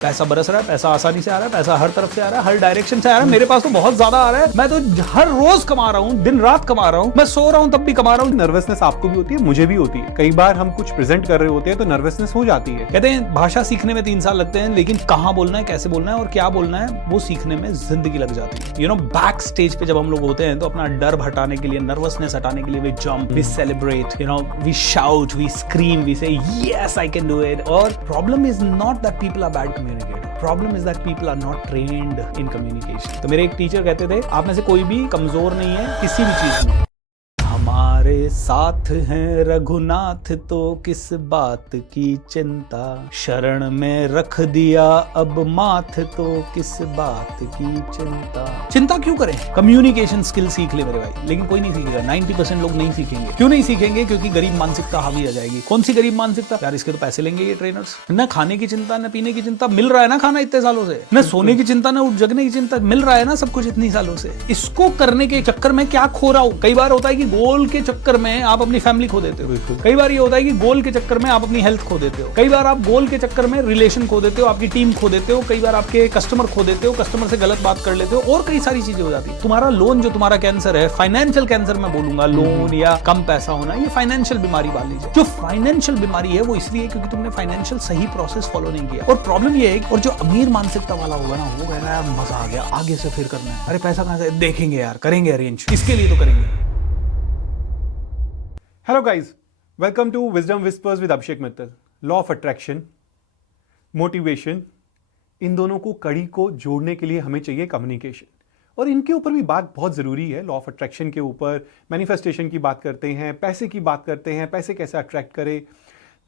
पैसा बरस रहा है, पैसा आसानी से आ रहा है, पैसा हर तरफ से आ रहा है, हर डायरेक्शन से आ रहा है, मेरे पास तो बहुत ज्यादा आ रहा है, मैं तो हर रोज कमा रहा हूँ, दिन रात कमा रहा हूँ, मैं सो रहा हूँ तब भी कमा रहा हूँ। नर्वसनेस आपको भी होती है, मुझे भी होती है। कई बार हम कुछ प्रेजेंट कर रहे होते हैं तो नर्वसनेस हो जाती है। कहते हैं भाषा सीखने में 3 साल लगते हैं, लेकिन कहाँ बोलना है, कैसे बोलना है और क्या बोलना है वो सीखने में जिंदगी लग जाती है। बैक स्टेज पे जब हम लोग होते हैं तो अपना डर हटाने के लिए, नर्वसनेस हटाने के लिए we jump, we celebrate, we shout, we scream, we say yes I can do it. और problem is not that people are bad communicator, problem is that people are not trained in communication. तो मेरे एक teacher कहते थे, आप में से कोई भी कमजोर नहीं है किसी भी चीज में। हमारे साथ हैं रघुनाथ तो किस बात की चिंता, शरण में रख दिया अब माथ तो किस बात की चिंता। चिंता क्यों करें? कम्युनिकेशन स्किल सीख ले मेरे भाई, लेकिन कोई नहीं सीखेगा। 90% लोग नहीं सीखेंगे। क्यों नहीं सीखेंगे? क्योंकि गरीब मानसिकता हावी आ जाएगी। कौन सी गरीब मानसिकता? यार इसके तो पैसे लेंगे ये ट्रेनर्स, न खाने की चिंता न पीने की चिंता, मिल रहा है ना खाना इतने सालों से, न सोने की चिंता न उठ जगने की चिंता, मिल रहा है ना सब कुछ इतनी सालों से। इसको करने के चक्कर में क्या खो रहा हूं? कई बार होता है कि गोल के चक्कर में आप अपनी फैमिली खो देते हो, कई बार ये होता है कि गोल के चक्कर में आप अपनी हेल्थ खो देते हो, कई बार आप गोल के चक्कर में रिलेशन खो देते हो, आपकी टीम खो देते हो, कई बार आपके कस्टमर खो देते हो, कस्टमर से गलत बात कर लेते हो और कई सारी चीजें हो जाती है। तुम्हारा लोन जो तुम्हारा कैंसर है, फाइनेंशियल कैंसर मैं बोलूंगा, लोन या कम पैसा होना, ये फाइनेंशियल बीमारी मान लीजिए। जो फाइनेंशियल बीमारी है वो इसलिए क्योंकि तुमने फाइनेंशियल सही प्रोसेस फॉलो नहीं किया। और प्रॉब्लम ये है, और जो अमीर मानसिकता वाला होगा ना, वो कहना यार मजा आ गया, आगे से फिर करना है, अरे पैसा कहां से देखेंगे यार, करेंगे अरेंज, इसके लिए तो करेंगे। Hello guys, welcome to Wisdom Whispers with Abhishek Mittal. Law of attraction, motivation, इन दोनों को कड़ी को जोड़ने के लिए हमें चाहिए कम्युनिकेशन, और इनके ऊपर भी बात बहुत ज़रूरी है। लॉ ऑफ अट्रैक्शन के ऊपर मैनिफेस्टेशन की बात करते हैं, पैसे की बात करते हैं, पैसे कैसे अट्रैक्ट करें।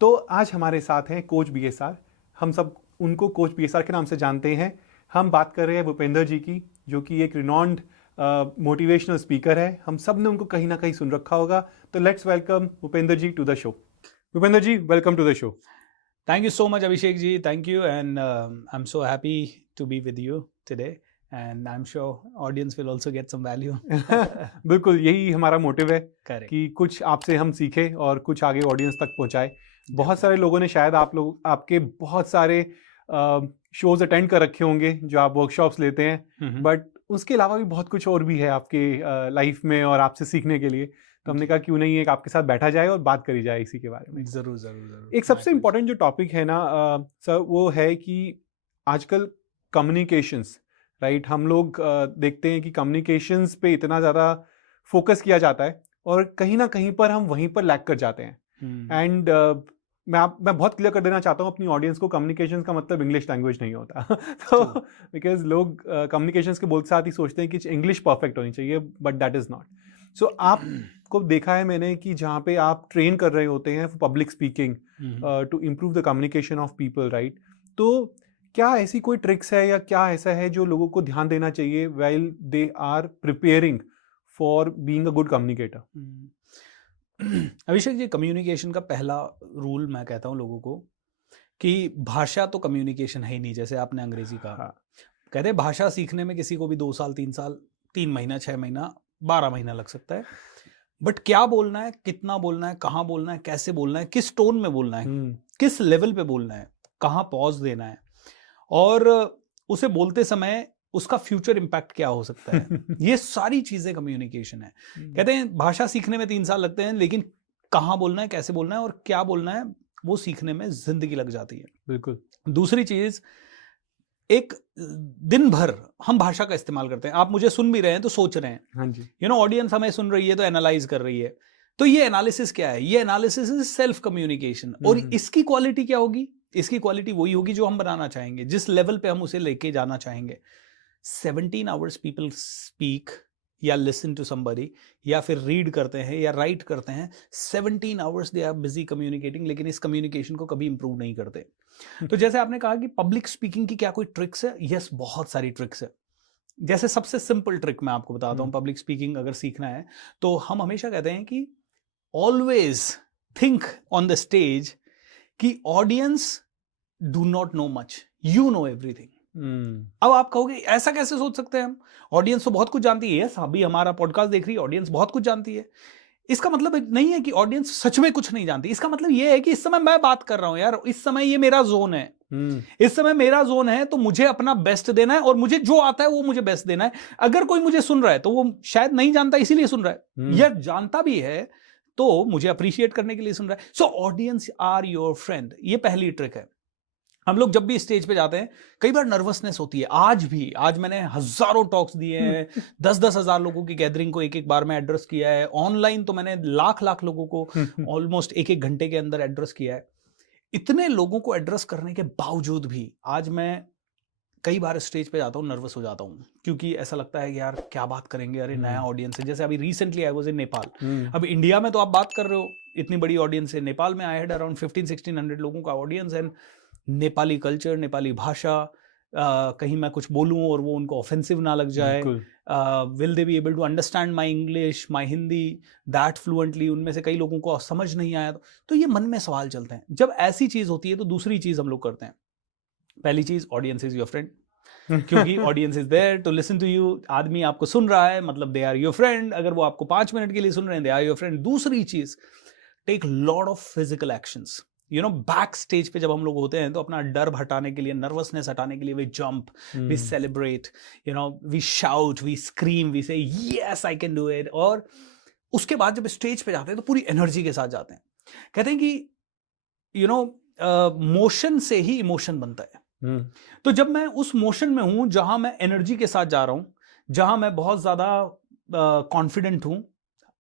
तो आज हमारे साथ हैं कोच BSR, हम सब उनको कोच BSR के नाम से जानते हैं। हम बात कर रहे हैं भूपेंद्र जी की, जो कि एक रिनॉन्ड मोटिवेशनल स्पीकर है। हम सब ने उनको कहीं ना कहीं सुन रखा होगा। तो let's welcome Bhupendra ji to the show. Bhupendra ji, welcome to the show. Thank you so much, Abhishek ji. Thank you, and I'm so happy to be with you today, and I'm sure audience will also get some value. बिल्कुल, यही हमारा motive है। Correct. कि कुछ आपसे हम सीखें और कुछ आगे ऑडियंस तक पहुंचाए। बहुत सारे लोगों ने शायद आपके बहुत सारे शोज अटेंड कर रखे होंगे जो आप वर्कशॉप्स लेते हैं, बट उसके अलावा भी बहुत कुछ और भी है आपके लाइफ में और आपसे सीखने के लिए। तो हमने कहा क्यों नहीं एक आपके साथ बैठा जाए और बात करी जाए इसी के बारे में। जरूर जरूर जरूर। एक सबसे इम्पोर्टेंट जो टॉपिक है ना सर, वो है कि आजकल कम्युनिकेशंस, राइट। हम लोग देखते हैं कि कम्युनिकेशंस पे इतना ज़्यादा फोकस किया जाता है और कहीं ना कहीं पर हम वहीं पर लैग कर जाते हैं। एंड मैं बहुत क्लियर कर देना चाहता हूँ अपनी ऑडियंस को, कम्युनिकेशंस का मतलब इंग्लिश लैंग्वेज नहीं होता। तो बिकॉज लोग कम्युनिकेशंस के बोलते साथ ही सोचते हैं कि इंग्लिश परफेक्ट होनी चाहिए, but that is not so. आपको देखा है मैंने कि जहाँ पे आप ट्रेन कर रहे होते हैं public speaking to improve the communication of people, right. तो क्या ऐसी कोई ट्रिक्स है या क्या ऐसा है जो लोगों को ध्यान देना चाहिए while they are preparing for being a good communicator? Abhishek ji, communication का पहला रूल मैं कहता हूँ लोगों को कि भाषा तो कम्युनिकेशन है ही नहीं। जैसे आपने अंग्रेजी कहा, कहते हैं भाषा सीखने में किसी को भी 2 साल 3 साल 3 महीना 6 महीना 12 महीना लग सकता है, बट क्या बोलना है, कितना बोलना है, कहाँ बोलना है, कैसे बोलना है, किस टोन में बोलना है, किस लेवल पे बोलना है, कहाँ पॉज देना है, और उसे बोलते समय उसका फ्यूचर इम्पैक्ट क्या हो सकता है, ये सारी चीजें कम्युनिकेशन है। कहते हैं भाषा सीखने में 3 साल लगते हैं, लेकिन कहाँ बोलना है, कैसे बोलना है और क्या बोलना है वो सीखने में जिंदगी लग जाती है। बिल्कुल। दूसरी चीज, एक दिन भर हम भाषा का इस्तेमाल करते हैं। आप मुझे सुन भी रहे हैं तो सोच रहे हैं, हाँ जी, ऑडियंस हमें सुन रही है तो एनालाइज कर रही है। तो ये एनालिसिस क्या है? ये एनालिसिस इज सेल्फ कम्युनिकेशन। और इसकी क्वालिटी क्या होगी? इसकी क्वालिटी वही होगी जो हम बनाना चाहेंगे, जिस लेवल पे हम उसे लेके जाना चाहेंगे। 17 आवर्स पीपल स्पीक या लिसन टू समबडी या फिर रीड करते हैं या राइट करते हैं, 17 hours they are busy communicating, लेकिन इस कम्युनिकेशन को कभी इंप्रूव नहीं करते। तो जैसे आपने कहा कि पब्लिक स्पीकिंग की क्या कोई ट्रिक्स है? यस, बहुत सारी ट्रिक्स है। जैसे सबसे सिंपल ट्रिक मैं आपको बताता हूँ पब्लिक स्पीकिंग अगर सीखना है तो हम हमेशा कहते हैं कि always think on the stage कि audience do not know much, you know everything. अब आप कहोगे ऐसा कैसे सोच सकते हैं हम? ऑडियंस तो बहुत कुछ जानती है। यस, अभी हमारा पॉडकास्ट देख रही है, ऑडियंस बहुत कुछ जानती है। इसका मतलब नहीं है कि ऑडियंस सच में कुछ नहीं जानती, इसका मतलब ये है कि इस समय मैं बात कर रहा हूं यार, इस समय ये मेरा जोन है, इस समय मेरा जोन है, तो मुझे अपना बेस्ट देना है और मुझे जो आता है वो मुझे बेस्ट देना है। अगर कोई मुझे सुन रहा है तो वो शायद नहीं जानता इसीलिए सुन रहा है, या जानता भी है तो मुझे अप्रिशिएट करने के लिए सुन रहा है। So audience are your friend, ये पहली ट्रिक है। हम लोग जब भी स्टेज पे जाते हैं कई बार नर्वसनेस होती है, आज मैंने हजारों टॉक्स दिए हैं, 10-10 हजार लोगों की गैदरिंग को एक एक बार में एड्रेस किया है, ऑनलाइन तो मैंने लाख लोगों को ऑलमोस्ट एक घंटे के अंदर एड्रेस किया है। इतने लोगों को एड्रेस करने के बावजूद भी आज मैं कई बार स्टेज पे जाता हूँ, नर्वस हो जाता हूँ, क्योंकि ऐसा लगता है कि यार क्या बात करेंगे, अरे नया ऑडियंस है। जैसे अभी recently I was in Nepal, अब इंडिया में तो आप बात कर रहे हो इतनी बड़ी ऑडियंस है, नेपाल में आई हैड अराउंड 1500-1600 लोगों का audience, and Nepali culture, Nepali भाषा, कहीं मैं कुछ बोलूं और वो उनको ऑफेंसिव ना लग जाए, will they be able to understand my English, my Hindi that fluently, उनमें से कई लोगों को समझ नहीं आया, तो ये मन में सवाल चलते हैं। जब ऐसी चीज होती है तो दूसरी चीज हम लोग करते हैं। पहली चीज, ऑडियंस इज योर फ्रेंड, क्योंकि audience is there to listen to you. आदमी आपको सुन रहा है मतलब दे आर योर फ्रेंड, अगर वो आपको 5 मिनट के लिए सुन रहे हैं, दे आर योर फ्रेंड। दूसरी चीज, take lot of physical actions. You know, backstage पे जब हम लोग होते हैं तो अपना डर हटाने के लिए, नर्वसनेस हटाने के लिए, we jump, we celebrate, you know, we shout, we scream, we say yes I can do it. और उसके बाद जब स्टेज पे जाते हैं तो पूरी एनर्जी के साथ जाते हैं। कहते हैं कि यू नो, मोशन से ही इमोशन बनता है। तो जब मैं उस मोशन में हूं जहां मैं एनर्जी के साथ जा रहा हूं, जहां मैं बहुत ज्यादा कॉन्फिडेंट हूं,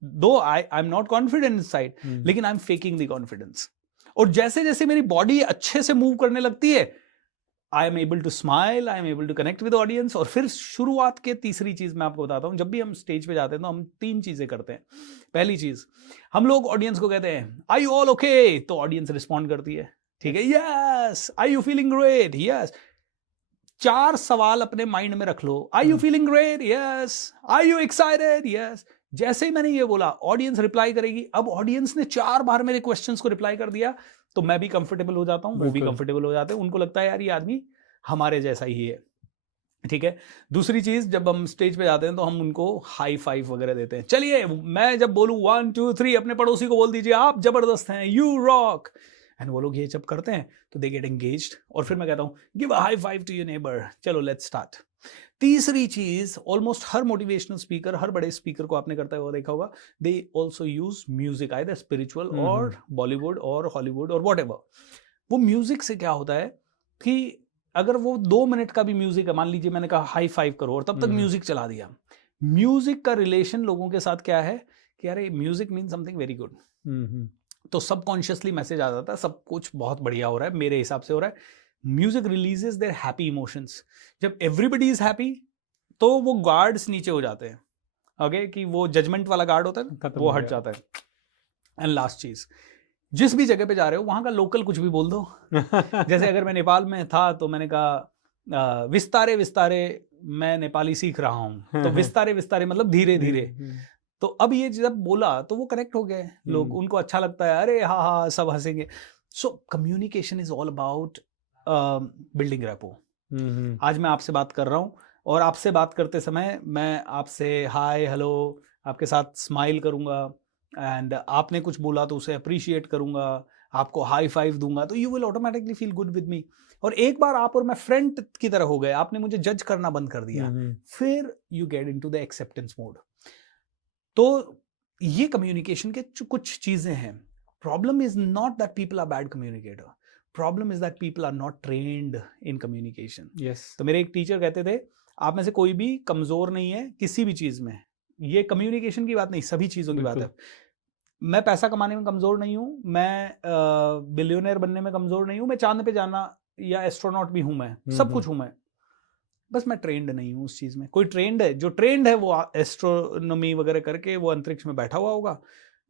though I am not confident inside, लेकिन I am faking the confidence. और जैसे जैसे मेरी बॉडी अच्छे से मूव करने लगती है, I am able to smile, I am able to connect with audience. और फिर शुरुआत के तीसरी चीज मैं आपको बताता हूं, जब भी हम स्टेज पे जाते हैं तो हम 3 चीजें करते हैं। पहली चीज, हम लोग ऑडियंस को कहते हैं आर यू ऑल ओके, तो ऑडियंस रिस्पॉन्ड करती है, ठीक है, yes. Are you feeling great, yes. 4 सवाल अपने माइंड में रख लो, are you feeling great, yes. Are you excited, yes. जैसे ही मैंने ये बोला, ऑडियंस रिप्लाई करेगी। अब ऑडियंस ने 4 बार मेरे क्वेश्चंस को रिप्लाई कर दिया, तो मैं भी कंफर्टेबल हो जाता हूं, वो भी कंफर्टेबल हो जाते हैं, उनको लगता है यार ये आदमी हमारे जैसा ही है, ठीक है। दूसरी चीज, जब हम स्टेज पे जाते हैं तो हम उनको हाई फाइव वगैरह देते हैं। चलिए, मैं जब बोलूं 1 2 3, अपने पड़ोसी को बोल दीजिए आप जबरदस्त हैं, यू रॉक। एंड वो लोग ये जब करते हैं तो दे गेट एंगेज्ड। और फिर मैं कहता हूं give a high five to your neighbour, चलो लेट्स स्टार्ट। तीसरी चीज, ऑलमोस्ट हर मोटिवेशनल स्पीकर, हर बड़े स्पीकर को आपने करता हुआ देखा होगा, they also use music, either spiritual or Bollywood और हॉलीवुड और व्हाटएवर। वो म्यूजिक से क्या होता है कि अगर वो 2 मिनट का भी म्यूजिक है, मान लीजिए मैंने कहा हाई फाइव करो और तब तक म्यूजिक चला दिया, म्यूजिक का रिलेशन लोगों के साथ क्या है कि अरे music mean something very good, तो सबकॉन्शियसली मैसेज आ जाता है सब कुछ बहुत बढ़िया हो रहा है, मेरे हिसाब से हो रहा है। Music releases their happy emotions. जब एवरीबडी इज हैप्पी तो वो गार्ड्स नीचे हो जाते हैं, ओके, कि वो जजमेंट वाला गार्ड होता है ना, वो हट जाता है। एंड लास्ट चीज, जिस भी जगह पे जा रहे हो वहां का लोकल कुछ भी बोल दो। जैसे अगर मैं नेपाल में था तो मैंने कहा विस्तारे विस्तारे मैं नेपाली सीख रहा हूँ, तो विस्तारे विस्तारे मतलब धीरे धीरे। तो अब ये जब बोला तो वो कनेक्ट हो गए लोग, उनको अच्छा लगता है, अरे हाँ हाँ सब हंसेंगे। So communication is all about building rapport. आज मैं आपसे बात कर रहा हूँ और आपसे बात करते समय मैं आपसे हाय हेलो आपके साथ स्माइल करूंगा, एंड आपने कुछ बोला तो उसे अप्रिशिएट करूंगा, आपको हाई फाइव दूंगा, तो you will automatically feel good with me. और एक बार आप और मैं फ्रेंड की तरह हो गए, आपने मुझे जज करना बंद कर दिया, फिर you get into the acceptance mode. तो ये कम्युनिकेशन के कुछ चीजें हैं। Problem is not that people are bad communicator, problem is that people are not trained in communication. तो मेरे एक टीचर कहते थे, आप में से कोई भी कमजोर नहीं है किसी भी चीज में। ये कम्युनिकेशन की बात नहीं, सभी चीजों की बात है। मैं पैसा कमाने में कमजोर नहीं हूं, मैं बिलियनर बनने में कमजोर नहीं हूं, मैं चांद पे जाना या एस्ट्रोनॉट भी हूं, मैं सब कुछ हूं मैं, बस मैं ट्रेंड नहीं हूं उस चीज में। कोई ट्रेंड है, जो ट्रेंड है वो एस्ट्रोनॉमी वगैरह करके वो अंतरिक्ष में बैठा हुआ होगा,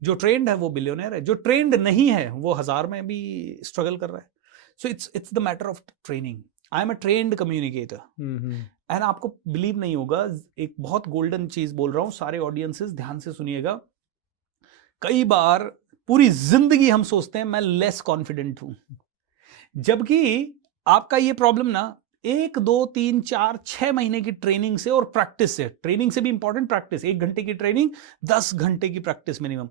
जो ट्रेंड है वो बिलियनर है, जो ट्रेंड नहीं है वो 1000 में भी स्ट्रगल कर रहा है। So it's the matter of training. I am a trained communicator. And आपको बिलीव नहीं होगा, एक बहुत गोल्डन चीज बोल रहा हूं, सारे ऑडियंसेस ध्यान से सुनिएगा। कई बार पूरी जिंदगी हम सोचते हैं मैं लेस कॉन्फिडेंट हूं, जबकि आपका ये प्रॉब्लम ना 1 2 3 4 6 महीने की ट्रेनिंग से और प्रैक्टिस से, ट्रेनिंग से भी इंपॉर्टेंट प्रैक्टिस, 1 घंटे की ट्रेनिंग 10 घंटे की प्रैक्टिस मिनिमम,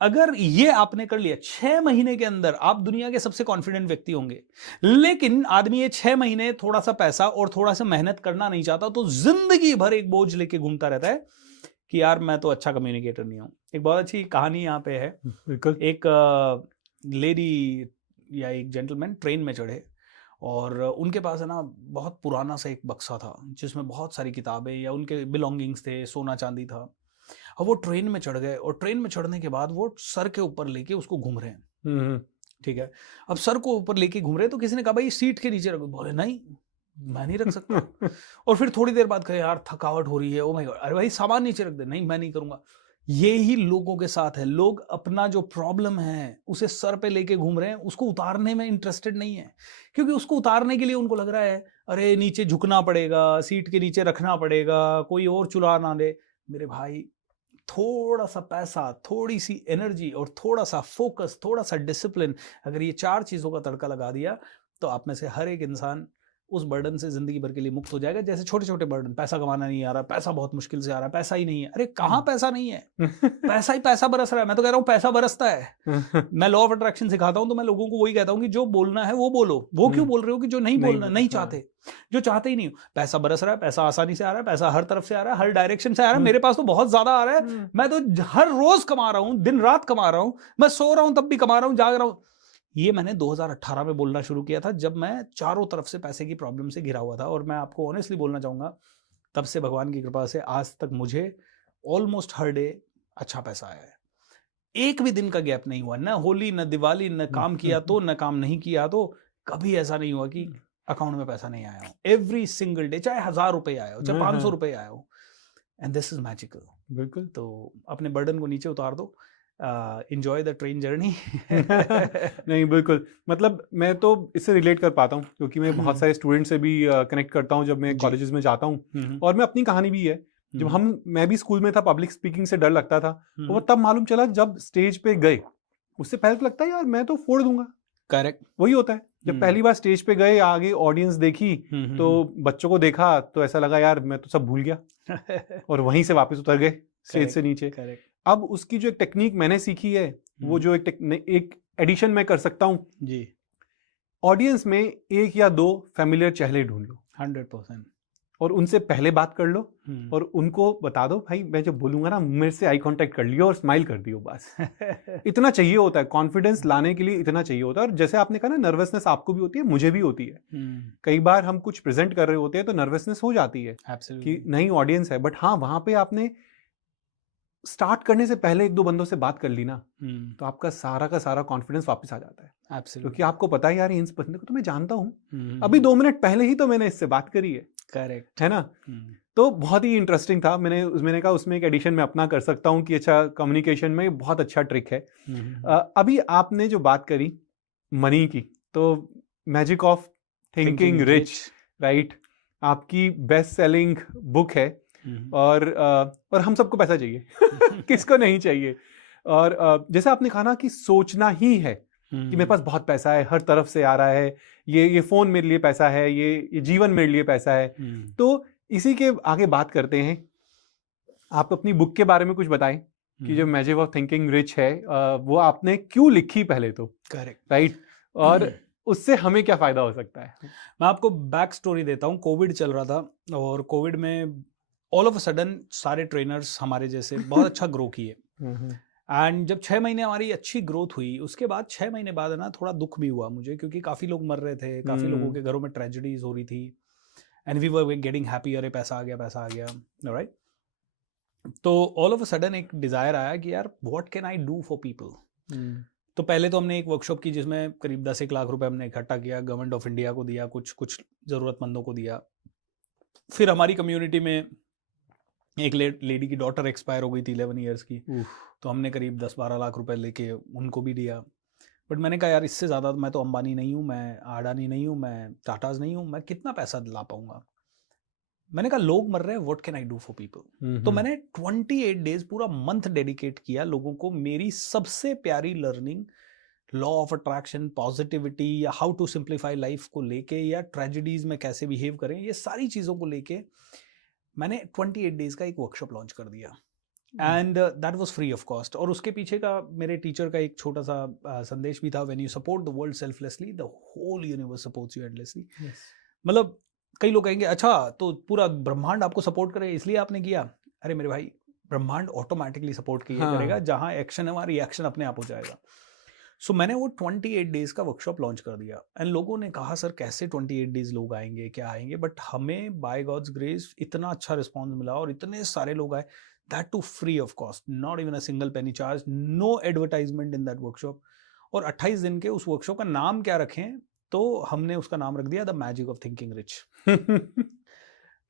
अगर ये आपने कर लिया 6 महीने के अंदर, आप दुनिया के सबसे कॉन्फिडेंट व्यक्ति होंगे। लेकिन आदमी ये 6 महीने थोड़ा सा पैसा और थोड़ा सा मेहनत करना नहीं चाहता, तो जिंदगी भर एक बोझ लेके घूमता रहता है कि यार मैं तो अच्छा कम्युनिकेटर नहीं हूं। एक बहुत अच्छी कहानी यहाँ पे है। बिल्कुल। एक लेडी या एक जेंटलमैन ट्रेन में चढ़े और उनके पास है ना बहुत पुराना सा एक बक्सा था जिसमें बहुत सारी किताबें या उनके बिलोंगिंग्स थे, सोना चांदी था। अब वो ट्रेन में चढ़ गए और ट्रेन में चढ़ने के बाद वो सर के ऊपर लेके उसको घूम रहे हैं। ठीक है, अब सर को ऊपर लेके घूम रहे हैं, तो किसी ने कहा भाई सीट के नीचे रखो, बोले नहीं मैं नहीं रख सकता। और फिर थोड़ी देर बाद कहे यार थकावट हो रही है, ओ माय गॉड, अरे भाई सामान नीचे रख दे, नहीं मैं नहीं करूंगा। ये ही लोगों के साथ है, लोग अपना जो प्रॉब्लम है उसे सर पे लेके घूम रहे हैं, उसको उतारने में इंटरेस्टेड नहीं है, क्योंकि उसको उतारने के लिए उनको लग रहा है अरे नीचे झुकना पड़ेगा, सीट के नीचे रखना पड़ेगा, कोई और चुरा ना दे। मेरे भाई थोड़ा सा पैसा, थोड़ी सी एनर्जी और थोड़ा सा फोकस, थोड़ा सा डिसिप्लिन, अगर ये 4 चीजों का तड़का लगा दिया तो आप में से हर एक इंसान उस बर्डन से जिंदगी भर के लिए मुक्त हो जाएगा। जैसे छोटे छोटे बर्डन, पैसा कमाना नहीं आ रहा, पैसा बहुत मुश्किल से आ रहा है, पैसा ही नहीं है, अरे कहाँ पैसा नहीं है, पैसा ही पैसा बरस रहा है। मैं तो कह रहा हूँ पैसा बरसता है। मैं लॉ ऑफ अट्रैक्शन सिखाता हूँ तो मैं लोगों को वही कहता हूँ कि जो बोलना है वो बोलो। वो क्यों बोल रहे हो कि जो नहीं बोलना, नहीं चाहते, जो चाहते ही नहीं हो। पैसा बरस रहा है, पैसा आसानी से आ रहा है, पैसा हर तरफ से आ रहा है, हर डायरेक्शन से आ रहा है, मेरे पास तो बहुत ज्यादा आ रहा है, मैं तो हर रोज कमा रहा हूँ, दिन रात कमा रहा हूँ, मैं सो रहा हूँ तब भी कमा रहा हूँ, जाग रहा हूँ। ये मैंने 2018 में बोलना शुरू किया था, जब मैं चारों तरफ से पैसे की प्रॉब्लम से घिरा हुआ था। और मैं आपको ऑनेस्टली बोलना चाहूंगा, तब से भगवान की कृपा से आज तक मुझे ऑलमोस्ट हर डे अच्छा पैसा आया है। एक भी दिन का गैप नहीं हुआ, न होली न दिवाली, न काम किया तो न काम नहीं किया तो, कभी ऐसा नहीं हुआ कि अकाउंट में पैसा नहीं आया हो। एवरी सिंगल डे, चाहे 1000 रुपए आया हो, चाहे 500 रुपए आया हो, एंड दिस इज मैजिकल। बिल्कुल। तो अपने बर्डन को नीचे उतार दो, enjoy the train journey। नहीं बिल्कुल, मतलब मैं तो इससे रिलेट कर पाता हूँ क्योंकि मैं बहुत सारे स्टूडेंट से भी कनेक्ट करता हूँ जब मैं कॉलेजेस में जाता हूँ। और मैं अपनी कहानी भी है, जब मैं भी स्कूल में था, पब्लिक स्पीकिंग से डर लगता था, वो तब मालूम चला जब स्टेज पे गए। उससे पहले तो लगता है यार मैं तो फोड़ दूंगा, करेक्ट, वही होता है। जब पहली बार स्टेज पे गए, आगे ऑडियंस देखी, तो बच्चों को देखा, तो ऐसा लगा यार मैं तो सब भूल गया, और वहीं से वापस उतर गए स्टेज से नीचे। अब उसकी जो एक टेक्निक मैंने सीखी है, वो जो एक एडिशन मैं कर सकता हूँ जी, ऑडियंस में 1 या 2 फैमिलियर चेहरे ढूंढ लो 100%, और उनसे पहले बात कर लो, और उनको बता दो भाई मैं जब बोलूंगा ना मेरे से आई कांटेक्ट कर लियो और स्माइल कर दियो, बस। इतना चाहिए होता है, कॉन्फिडेंस लाने के लिए इतना चाहिए होता है। और जैसे आपने कहा ना, नर्वसनेस आपको भी होती है, मुझे भी होती है। कई बार हम कुछ प्रेजेंट कर रहे होते हैं तो नर्वसनेस हो जाती है कि नई ऑडियंस है, बट हाँ वहां पे आपने स्टार्ट करने से पहले 1-2 बंदों से बात कर ली ना, तो आपका सारा का सारा कॉन्फिडेंस वापस आ जाता है। क्योंकि आपको पता है यार इस बंदे को तो मैं जानता हूँ, अभी 2 मिनट पहले ही तो मैंने इससे बात करी है। करेक्ट है ना। तो बहुत ही इंटरेस्टिंग था। मैंने कहा उसमें एक एडिशन में अपना कर सकता हूँ कि अच्छा, कम्युनिकेशन में बहुत अच्छा ट्रिक है। अभी आपने जो बात करी मनी की, तो magic of thinking rich, right, आपकी बेस्ट सेलिंग बुक है। और हम सबको पैसा चाहिए, किसको नहीं चाहिए। और जैसा आपने कहा ना कि सोचना ही है कि मेरे पास बहुत पैसा है, हर तरफ से आ रहा है, ये फोन मेरे लिए पैसा है, ये जीवन मेरे लिए पैसा है। तो इसी के आगे बात करते हैं। आप अपनी बुक के बारे में कुछ बताएं कि जो मैजिक ऑफ थिंकिंग रिच है, वो आपने क्यों लिखी पहले तो, करेक्ट, राइट, और उससे हमें क्या फायदा हो सकता है। मैं आपको बैक स्टोरी देता हूँ। कोविड चल रहा था और कोविड में ऑल ऑफ अ सडन सारे ट्रेनर्स हमारे जैसे बहुत अच्छा ग्रो किए। एंड जब 6 महीने हमारी अच्छी ग्रोथ हुई, उसके बाद 6 महीने बाद ना थोड़ा दुख भी हुआ मुझे, क्योंकि काफी लोग मर रहे थे, काफी लोगों के घरों में ट्रेजेडीज हो रही थी, and we were getting happy, अरे पैसा आ गया, राइट। तो ऑल ऑफ अ सडन एक डिजायर आया कि यार what can I do for people. तो पहले तो हमने एक वर्कशॉप की जिसमें करीब 10-1 लाख रुपए हमने इकट्ठा किया, गवर्नमेंट ऑफ इंडिया को दिया, कुछ जरूरतमंदों को दिया। फिर हमारी कम्युनिटी में एक लेडी की डॉटर एक्सपायर हो गई थी 11 ईयर्स की, तो हमने करीब 10-12 लाख रुपए लेके उनको भी दिया। बट मैंने कहा यार इससे ज़्यादा मैं तो अंबानी नहीं हूँ, मैं अडानी नहीं हूँ, मैं टाटाज नहीं हूँ, मैं कितना पैसा ला पाऊंगा। मैंने कहा लोग मर रहे हैं, what can I do for people. तो मैंने 28 डेज पूरा मंथ डेडिकेट किया लोगों को मेरी सबसे प्यारी learning law of attraction, positivity या हाउ टू सिंप्लीफाई लाइफ को लेके या ट्रेजेडीज में कैसे बिहेव करें, ये सारी चीज़ों को लेके मैंने 28 डेज का एक वर्कशॉप लॉन्च कर दिया and that was free of cost. और उसके पीछे का मेरे टीचर का एक छोटा सा संदेश भी था, when you support the world selflessly the whole universe supports you endlessly. मतलब कई लोग कहेंगे अच्छा तो पूरा ब्रह्मांड आपको सपोर्ट करे इसलिए आपने किया। अरे मेरे भाई, ब्रह्मांड ऑटोमेटिकली सपोर्ट करेगा, जहां एक्शन है वहां रिएक्शन अपने आप हो जाएगा। सो मैंने वो 28 डेज का वर्कशॉप लॉन्च कर दिया एंड लोगों ने कहा सर कैसे 28 डेज लोग आएंगे, क्या आएंगे, बट हमें बाय गॉड्स ग्रेस इतना अच्छा रिस्पॉन्स मिला और इतने सारे लोग आए, that too free of cost, not even a single penny charge, no advertisement in that workshop. और 28 दिन के उस वर्कशॉप का नाम क्या रखें, तो हमने उसका नाम रख दिया the magic of thinking rich.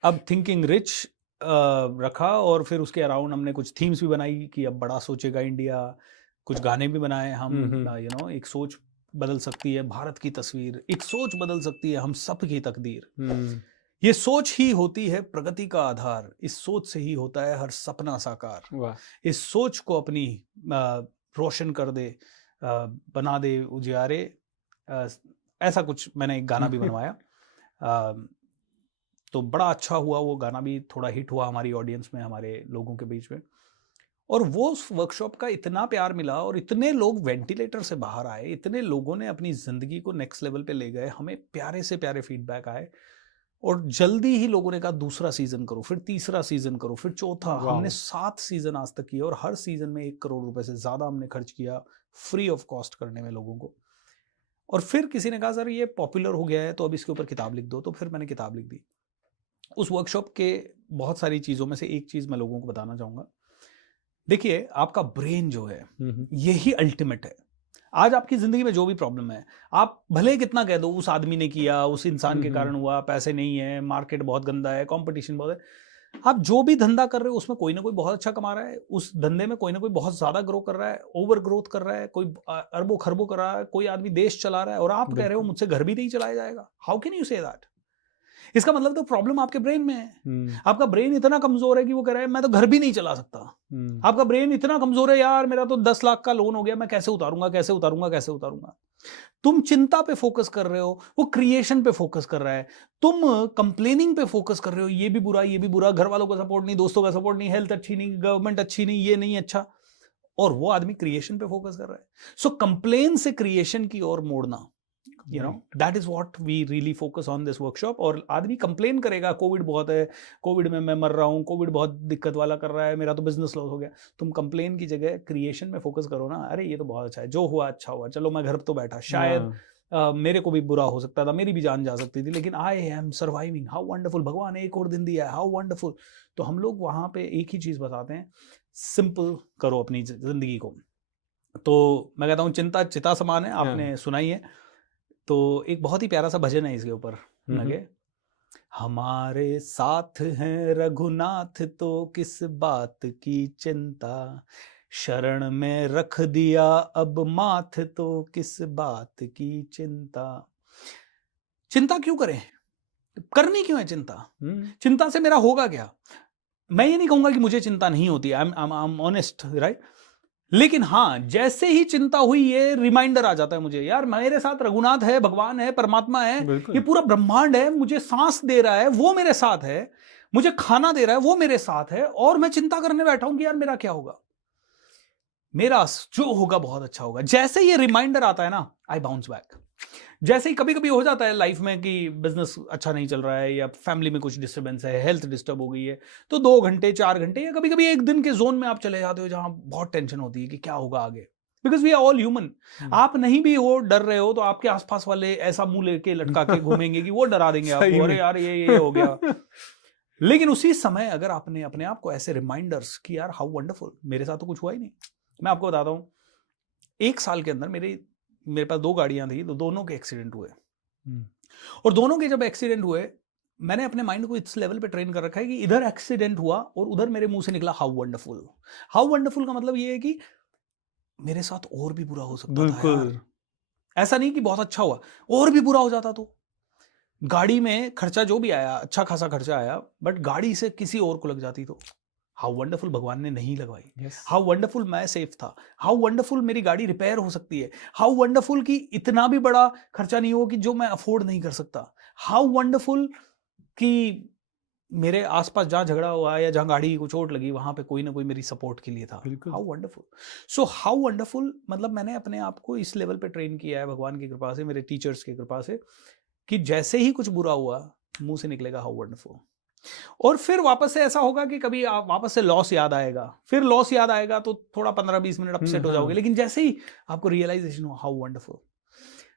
अब थिंकिंग रिच रखा और फिर उसके अराउंड हमने कुछ थीम्स भी बनाई कि अब बड़ा सोचेगा इंडिया, कुछ गाने भी बनाए हम, यू नो, एक सोच बदल सकती है भारत की तस्वीर, एक सोच बदल सकती है हम सब की तकदीर, ये सोच ही होती है प्रगति का आधार, इस सोच से ही होता है हर सपना साकार, इस सोच को अपनी रोशन कर दे, बना दे उजियारे, ऐसा कुछ मैंने एक गाना भी बनवाया। तो बड़ा अच्छा हुआ, वो गाना भी थोड़ा हिट हुआ हमारी ऑडियंस में, हमारे लोगों के बीच में। और वो उस वर्कशॉप का इतना प्यार मिला और इतने लोग वेंटिलेटर से बाहर आए, इतने लोगों ने अपनी जिंदगी को नेक्स्ट लेवल पे ले गए, हमें प्यारे से प्यारे फीडबैक आए और जल्दी ही लोगों ने कहा दूसरा सीजन करो, फिर तीसरा सीजन करो, फिर चौथा। हमने 7 सीजन आज तक किए और हर सीजन में 1 करोड़ रुपए से ज्यादा हमने खर्च किया फ्री ऑफ कॉस्ट करने में लोगों को। और फिर किसी ने कहा सर ये पॉपुलर हो गया है तो अब इसके ऊपर किताब लिख दो, तो फिर मैंने किताब लिख दी। उस वर्कशॉप के बहुत सारी चीज़ों में से एक चीज़ मैं लोगों को बताना चाहूँगा। देखिए, आपका ब्रेन जो है यही अल्टीमेट है। आज आपकी ज़िंदगी में जो भी प्रॉब्लम है, आप भले कितना कह दो उस आदमी ने किया, उस इंसान के कारण हुआ, पैसे नहीं है, मार्केट बहुत गंदा है, कंपटीशन बहुत है, आप जो भी धंधा कर रहे हो उसमें कोई ना कोई बहुत अच्छा कमा रहा है, उस धंधे में कोई ना कोई बहुत ज़्यादा ग्रो कर रहा है, ओवर ग्रोथ कर रहा है, कोई अरबों खरबों कर रहा है, कोई आदमी देश चला रहा है और आप कह रहे हो मुझसे घर भी नहीं चलाया जाएगा। How can you say that? इसका मतलब तो प्रॉब्लम आपके ब्रेन में है। आपका ब्रेन इतना कमजोर है कि वो कह रहा है मैं तो घर भी नहीं चला सकता। आपका ब्रेन इतना कमजोर है, यार मेरा तो 10 लाख का लोन हो गया, मैं कैसे उतारूंगा, कैसे उतारूंगा, कैसे उतारूंगा। तुम चिंता पे फोकस कर रहे हो, वो क्रिएशन पे फोकस कर रहा है। तुम कंप्लेनिंग पे फोकस कर रहे हो, ये भी बुरा, ये भी बुरा, घर वालों का सपोर्ट नहीं, दोस्तों का सपोर्ट नहीं, हेल्थ अच्छी नहीं, गवर्नमेंट अच्छी नहीं, ये नहीं अच्छा, और वो आदमी क्रिएशन पे फोकस कर रहा है। सो कंप्लेन से क्रिएशन की ओर मोड़ना, you know, that is what we really focus on this workshop। और आदमी कंप्लेन करेगा कोविड बहुत है, कोविड में मैं मर रहा हूँ, कोविड बहुत दिक्कत वाला कर रहा है, मेरा तो बिजनेस लॉस हो गया। तुम कंप्लेन की जगह क्रिएशन में फोकस करो ना, अरे ये तो बहुत अच्छा है, जो हुआ अच्छा हुआ, चलो मैं घर तो बैठा, शायद मेरे को भी बुरा हो सकता था, मेरी भी जान जा सकती थी, लेकिन I M surviving, how wonderful, भगवान ने एक और दिन दिया है, हाउ वंडरफुल। तो हम लोग वहाँ पे एक ही चीज़ बताते हैं, सिंपल करो अपनी जिंदगी को। तो मैं कहता हूँ चिंता चिता समान है, आपने सुनाई है। तो एक बहुत ही प्यारा सा भजन है इसके ऊपर, लगे हमारे साथ हैं रघुनाथ तो किस बात की चिंता, शरण में रख दिया अब माथ तो किस बात की चिंता। चिंता क्यों करें, करनी क्यों है चिंता? चिंता से मेरा होगा क्या? मैं ये नहीं कहूंगा कि मुझे चिंता नहीं होती, आई एम ऑनेस्ट, राइट। लेकिन हाँ, जैसे ही चिंता हुई ये रिमाइंडर आ जाता है मुझे, यार मेरे साथ रघुनाथ है, भगवान है, परमात्मा है, ये पूरा ब्रह्मांड है, मुझे सांस दे रहा है वो मेरे साथ है, मुझे खाना दे रहा है वो मेरे साथ है, और मैं चिंता करने बैठा हूं कि यार मेरा क्या होगा, मेरा जो होगा बहुत अच्छा होगा। जैसे ये रिमाइंडर आता है ना, आई बाउंस बैक। जैसे ही कभी कभी हो जाता है लाइफ में कि बिजनेस अच्छा नहीं चल रहा है या फैमिली में कुछ डिस्टर्बेंस है, हेल्थ डिस्टर्ब हो गई है, तो 2 घंटे 4 घंटे या कभी कभी 1 दिन के जोन में आप चले जाते हो जहां बहुत टेंशन होती है कि क्या होगा आगे, because we are all human. आप नहीं भी हो, डर रहे हो, तो आपके आसपास वाले ऐसा मुंह लेके लटका के घूमेंगे कि वो डरा देंगे आपको, अरे यार ये हो गया। लेकिन उसी समय अगर आपने अपने आप को ऐसे रिमाइंडर्स कि यार हाउ वंडरफुल, मेरे साथ तो कुछ हुआ ही नहीं। मैं आपको बताता हूँ, 1 साल के अंदर मेरे पास 2 गाड़ियां थी, तो दोनों के एक्सीडेंट हुए। और दोनों के जब एक्सीडेंट हुए, मैंने अपने माइंड को इस लेवल पे ट्रेन कर रखा है कि इधर एक्सीडेंट हुआ और उधर मेरे मुंह से निकला हाउ वंडरफुल। हाउ वंडरफुल का मतलब ये है कि मेरे साथ और भी बुरा हो सकता था यार। ऐसा नहीं कि बहुत अच्छा हुआ, और भी बुरा हो जाता तो। गाड़ी में खर्चा जो भी आया, अच्छा खासा खर्चा आया, बट गाड़ी से किसी और को लग जाती तो हाउ वंडरफुल भगवान ने नहीं लगवाई, Yes. हाउ वंडरफुल मैं सेफ था, हाउ वंडरफुल मेरी गाड़ी रिपेयर हो सकती है, हाउ वंडरफुल कि इतना भी बड़ा खर्चा नहीं हो कि जो मैं अफोर्ड नहीं कर सकता, हाउ वंडरफुल कि मेरे आसपास जहाँ झगड़ा हुआ या जहाँ गाड़ी को चोट लगी वहां पे कोई ना कोई मेरी सपोर्ट के लिए था। बिल्कुल। How wonderful. So how wonderful, मतलब मैंने अपने आप को इस लेवल पे ट्रेन किया है भगवान की कृपा से, मेरे टीचर्स की कृपा से, कि जैसे ही कुछ बुरा हुआ मुंह से निकलेगा हाउ वंडरफुल। और फिर वापस से ऐसा होगा कि कभी आप वापस से लॉस याद आएगा, फिर लॉस याद आएगा तो थोड़ा 15-20 मिनट अपसेट हो जाओगे, लेकिन जैसे ही आपको रियलाइजेशन हो हाउ वंडरफुल।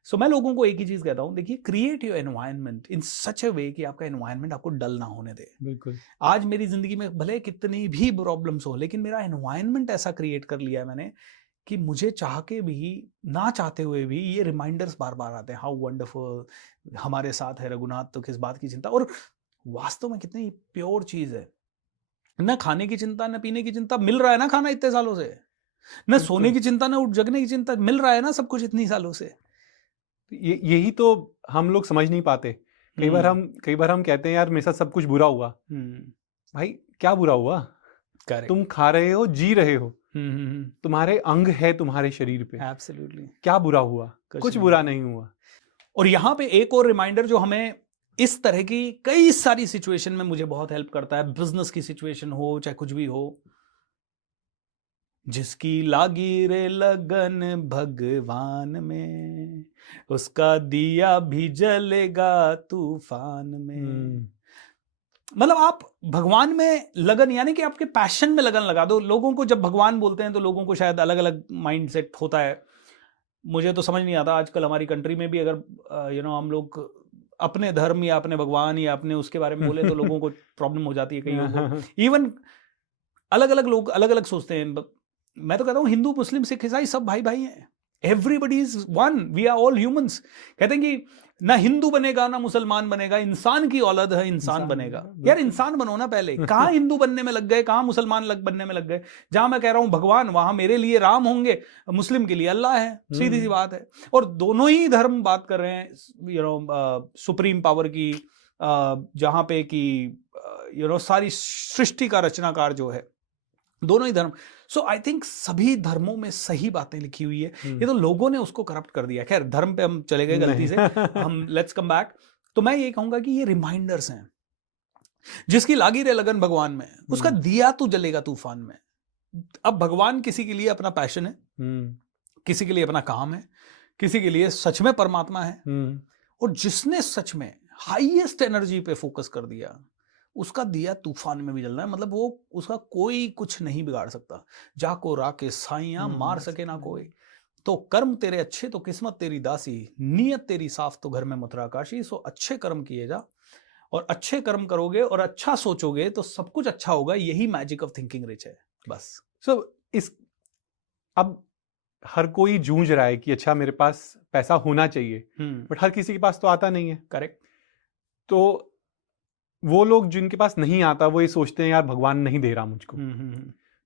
सो मैं लोगों को एक ही चीज कहता हूं, देखिए क्रिएट योर एनवायरनमेंट इन सच अ वे कि आपका एनवायरनमेंट आपको डल ना होने दे। बिल्कुल। आज मेरी जिंदगी में भले कितनी भी प्रॉब्लम्स हो, लेकिन मेरा एनवायरनमेंट ऐसा क्रिएट कर लिया है मैंने कि मुझे चाह के भी ना चाहते हुए भी ये रिमाइंडर्स बार बार आते हैं, हाउ वंडरफुल हमारे साथ है रघुनाथ, तो किस बात की चिंता। और वास्तव में कितनी प्योर चीज है, न खाने की चिंता न पीने की चिंता, मिल रहा है ना खाना इतने सालों से, न सोने की चिंता न उठ जगने की चिंता, मिल रहा है ना सब कुछ इतनी सालों से। यही तो हम लोग समझ नहीं पाते। कई बार हम कहते हैं यार मेरे साथ सब कुछ बुरा हुआ। भाई क्या बुरा हुआ? तुम खा रहे हो, जी रहे हो, तुम्हारे अंग है तुम्हारे शरीर पे। एब्सोल्युटली। क्या बुरा हुआ? कुछ बुरा नहीं हुआ। और यहाँ पे एक और रिमाइंडर जो हमें इस तरह की कई सारी सिचुएशन में मुझे बहुत हेल्प करता है, बिजनेस की सिचुएशन हो चाहे कुछ भी हो, जिसकी लागी रे लगन भगवान में, उसका दिया भी जलेगा तूफान में। मतलब आप भगवान में लगन, यानी कि आपके पैशन में लगन लगा दो। लोगों को जब भगवान बोलते हैं तो लोगों को शायद अलग अलग माइंडसेट होता है। मुझे तो समझ नहीं आता आजकल हमारी कंट्री में भी, अगर हम लोग अपने धर्म या अपने भगवान या अपने उसके बारे में बोले तो लोगों को प्रॉब्लम हो जाती है कईयों को। इवन अलग अलग लोग अलग अलग सोचते हैं। मैं तो कहता हूँ हिंदू मुस्लिम सिख ईसाई सब भाई भाई हैं, everybody is one, we are all humans. कहते हैं कि ना हिंदू बनेगा ना मुसलमान बनेगा, इंसान की औलाद है इंसान बनेगा। यार इंसान बनो ना पहले। कहाँ हिंदू बनने में लग गए, कहाँ मुसलमान बनने में लग गए। जहां मैं कह रहा हूं भगवान, वहां मेरे लिए राम होंगे, मुस्लिम के लिए अल्लाह है, सीधी सी बात है। और दोनों ही धर्म बात कर रहे हैं सुप्रीम पावर की, जहां पे कि सारी सृष्टि का रचनाकार जो है, दोनों ही धर्म। सो आई थिंक सभी धर्मों में सही बातें लिखी हुई है। ये तो लोगों ने उसको करप्ट कर दिया। खैर धर्म पे हम चले गए गलती से, हम लेट्स कम बैक। तो मैं ये कहूंगा कि ये रिमाइंडर्स हैं, जिसकी लागी रे लगन भगवान में, उसका दिया तो जलेगा तूफान में। अब भगवान किसी के लिए अपना पैशन है, किसी के लिए अपना काम है, किसी के लिए सच में परमात्मा है। और जिसने सच में हाईएस्ट एनर्जी पे फोकस कर दिया, उसका दिया तूफान में भी जलना है। मतलब वो उसका कोई कुछ नहीं बिगाड़ सकता। जाको राके साइयां मार सके ना कोई। तो कर्म तेरे अच्छे तो किस्मत तेरी दासी, नीयत तेरी साफ तो घर में मथुरा काशी। सो अच्छे कर्म किए जा, और अच्छे कर्म करोगे और अच्छा सोचोगे तो सब कुछ अच्छा होगा। यही मैजिक ऑफ थिंकिंग रिच है बस। अब हर कोई जूझ रहा है कि अच्छा मेरे पास पैसा होना चाहिए, बट हर किसी के पास तो आता नहीं है। करेक्ट। तो वो लोग जिनके पास नहीं आता वो ये सोचते हैं यार भगवान नहीं दे रहा मुझको।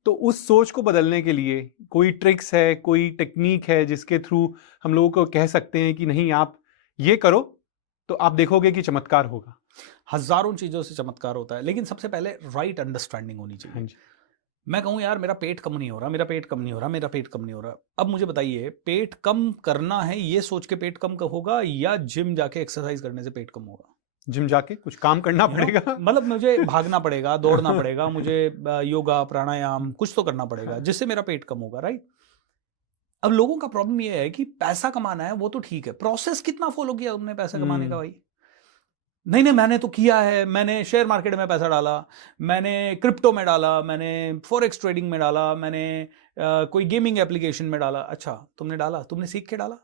तो उस सोच को बदलने के लिए कोई ट्रिक्स है, कोई टेक्निक है जिसके थ्रू हम लोगों को कह सकते हैं कि नहीं आप ये करो तो आप देखोगे कि चमत्कार होगा? हजारों चीजों से चमत्कार होता है, लेकिन सबसे पहले राइट अंडरस्टैंडिंग होनी चाहिए। हाँ जी। मैं कहूँ यार मेरा पेट कम नहीं हो रहा, मेरा पेट कम नहीं हो रहा, मेरा पेट कम नहीं हो रहा। अब मुझे बताइए, पेट कम करना है ये सोच के पेट कम होगा, या जिम जाके एक्सरसाइज करने से पेट कम होगा? जिम जाके कुछ काम करना पड़ेगा। मतलब मुझे भागना पड़ेगा, दौड़ना पड़ेगा, मुझे योगा प्राणायाम कुछ तो करना पड़ेगा जिससे मेरा पेट कम होगा, राइट? अब लोगों का प्रॉब्लम ये है कि पैसा कमाना है वो तो ठीक है, प्रोसेस कितना फॉलो किया तुमने पैसा कमाने का भाई? नहीं मैंने तो किया है, मैंने शेयर मार्केट में पैसा डाला, मैंने क्रिप्टो में डाला, मैंने फॉरेक्स ट्रेडिंग में डाला, मैंने कोई गेमिंग एप्लीकेशन में डाला। अच्छा तुमने डाला, तुमने सीख के डाला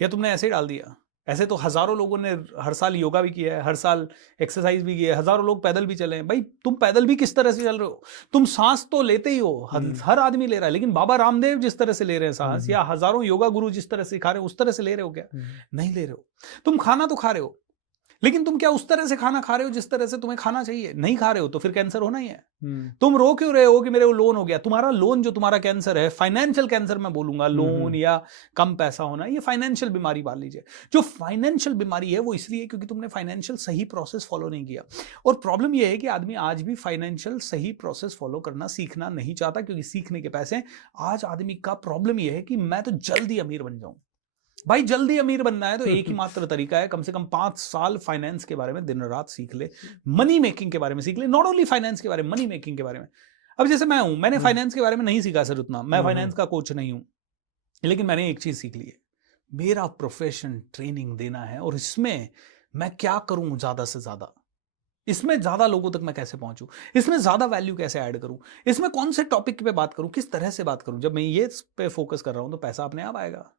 या तुमने ऐसे ही डाल दिया? ऐसे तो हजारों लोगों ने हर साल योगा भी किया है, हर साल एक्सरसाइज भी किया है, हजारों लोग पैदल भी चले हैं। भाई तुम पैदल भी किस तरह से चल रहे हो? तुम सांस तो लेते ही हो, हर आदमी ले रहा है, लेकिन बाबा रामदेव जिस तरह से ले रहे हैं सांस, या हजारों योगा गुरु जिस तरह से सिखा रहे हैं उस तरह से ले रहे हो क्या? नहीं ले रहे हो। तुम खाना तो खा रहे हो, लेकिन तुम क्या उस तरह से खाना खा रहे हो जिस तरह से तुम्हें खाना चाहिए? नहीं खा रहे हो तो फिर कैंसर होना ही है। तुम रो क्यों रहे हो कि मेरे वो लोन हो गया? तुम्हारा लोन जो तुम्हारा कैंसर है, फाइनेंशियल कैंसर मैं बोलूंगा, लोन या कम पैसा होना, ये फाइनेंशियल बीमारी मान लीजिए। जो फाइनेंशियल बीमारी है वो इसलिए क्योंकि तुमने फाइनेंशियल सही प्रोसेस फॉलो नहीं किया। और प्रॉब्लम ये है कि आदमी आज भी फाइनेंशियल सही प्रोसेस फॉलो करना सीखना नहीं चाहता, क्योंकि सीखने के पैसे। आज आदमी का प्रॉब्लम ये है कि मैं तो जल्दी अमीर बन जाऊं। भाई जल्दी अमीर बनना है तो एक ही मात्र तरीका है, कम से कम 5 साल फाइनेंस के बारे में दिन रात सीख ले, मनी मेकिंग के बारे में सीख ले, नॉट ओनली फाइनेंस के बारे में, मनी मेकिंग के बारे में। अब जैसे मैं हूं, मैंने फाइनेंस के बारे में नहीं सीखा सर उतना, मैं फाइनेंस का कोच नहीं हूं, लेकिन मैंने एक चीज सीख ली है, मेरा प्रोफेशन ट्रेनिंग देना है, और इसमें मैं क्या करूं ज्यादा से ज्यादा, इसमें ज्यादा लोगों तक मैं कैसे पहुंचूं, इसमें ज्यादा वैल्यू कैसे ऐड करूं, इसमें कौन से टॉपिक पे बात करूं, किस तरह से बात करूं। जब मैं ये पे फोकस कर रहा हूं तो पैसा अपने आप आएगा।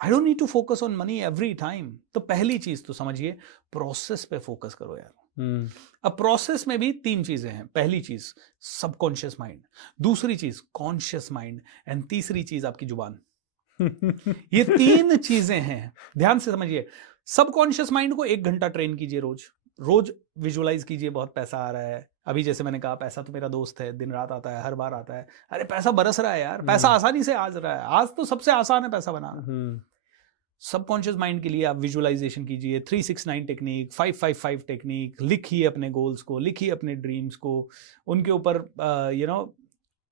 I don't need to focus on money every time. तो पहली चीज तो समझिए, प्रोसेस पे फोकस करो यार। अब प्रोसेस में भी 3 चीजें हैं। पहली चीज सबकॉन्शियस माइंड, दूसरी चीज कॉन्शियस माइंड, एंड तीसरी चीज आपकी जुबान। ये 3 चीजें हैं, ध्यान से समझिए। सबकॉन्शियस माइंड को 1 घंटा ट्रेन कीजिए रोज। रोज विजुअलाइज कीजिए बहुत पैसा आ रहा है। अभी जैसे मैंने कहा, पैसा तो मेरा दोस्त है, दिन रात आता है, हर बार आता है। अरे पैसा बरस रहा है यार, पैसा आसानी से आ रहा है। आज तो सबसे आसान है पैसा बनाना। सबकॉन्शियस माइंड के लिए आप विजुअलाइजेशन कीजिए, 369 टेक्निक, 555 टेक्निक, लिखिए अपने गोल्स को, लिखिए अपने ड्रीम्स को, उनके ऊपर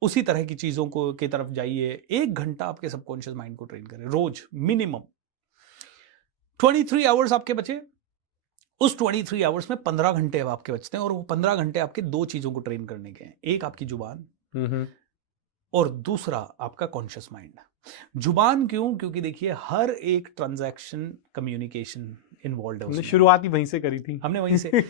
उसी तरह की चीजों को की तरफ जाइए। 1 घंटा आपके सबकॉन्शियस माइंड को ट्रेन करें रोज, मिनिमम 23 आवर्स आपके बचे। उस 23 आवर्स में 15 घंटे अब आपके बचते हैं, और वो 15 घंटे आपके 2 चीजों को ट्रेन करने के हैं। एक आपकी जुबान और दूसरा आपका कॉन्शियस माइंड। जुबान क्यों? क्योंकि देखिए हर एक ट्रांजैक्शन कम्युनिकेशन इन्वॉल्व है उसमें। शुरुआत ही वहीं से करी थी हमने वहीं से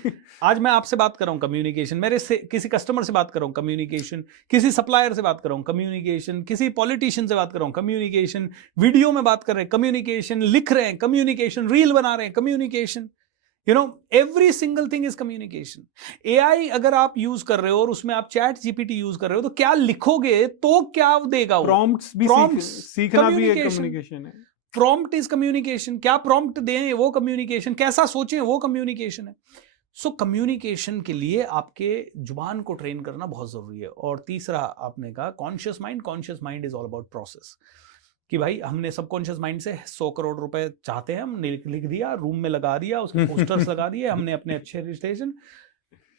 आज मैं आपसे बात कर रहा हूं कम्युनिकेशन, मेरे से किसी कस्टमर से बात कर रहा हूं कम्युनिकेशन, किसी सप्लायर से बात कर रहा हूं कम्युनिकेशन, किसी पॉलिटिशियन से बात कर रहा हूं कम्युनिकेशन, वीडियो में बात कर रहे हैं कम्युनिकेशन, लिख रहे हैं कम्युनिकेशन, रील बना रहे हैं communication. Every single thing is communication. AI अगर आप यूज कर रहे हो और उसमें आप चैट GPT यूज कर रहे हो, तो क्या लिखोगे तो क्या देगा वो? प्रॉम्प्ट्स भी सीखना भी एक कम्युनिकेशन है। Prompt is communication. क्या प्रॉम्प्ट दें वो कम्युनिकेशन, कैसा सोचें वो कम्युनिकेशन है। सो कम्युनिकेशन के लिए आपके जुबान को ट्रेन करना बहुत जरूरी है। और तीसरा आपने कहा conscious mind. Conscious mind is all about process, कि भाई हमने सबकॉन्शियस माइंड से 100 करोड़ रुपए चाहते हैं, हमने लिख दिया, रूम में लगा दिया, उसके पोस्टर्स लगा दिए, हमने अपने अच्छे रजिस्ट्रेशन।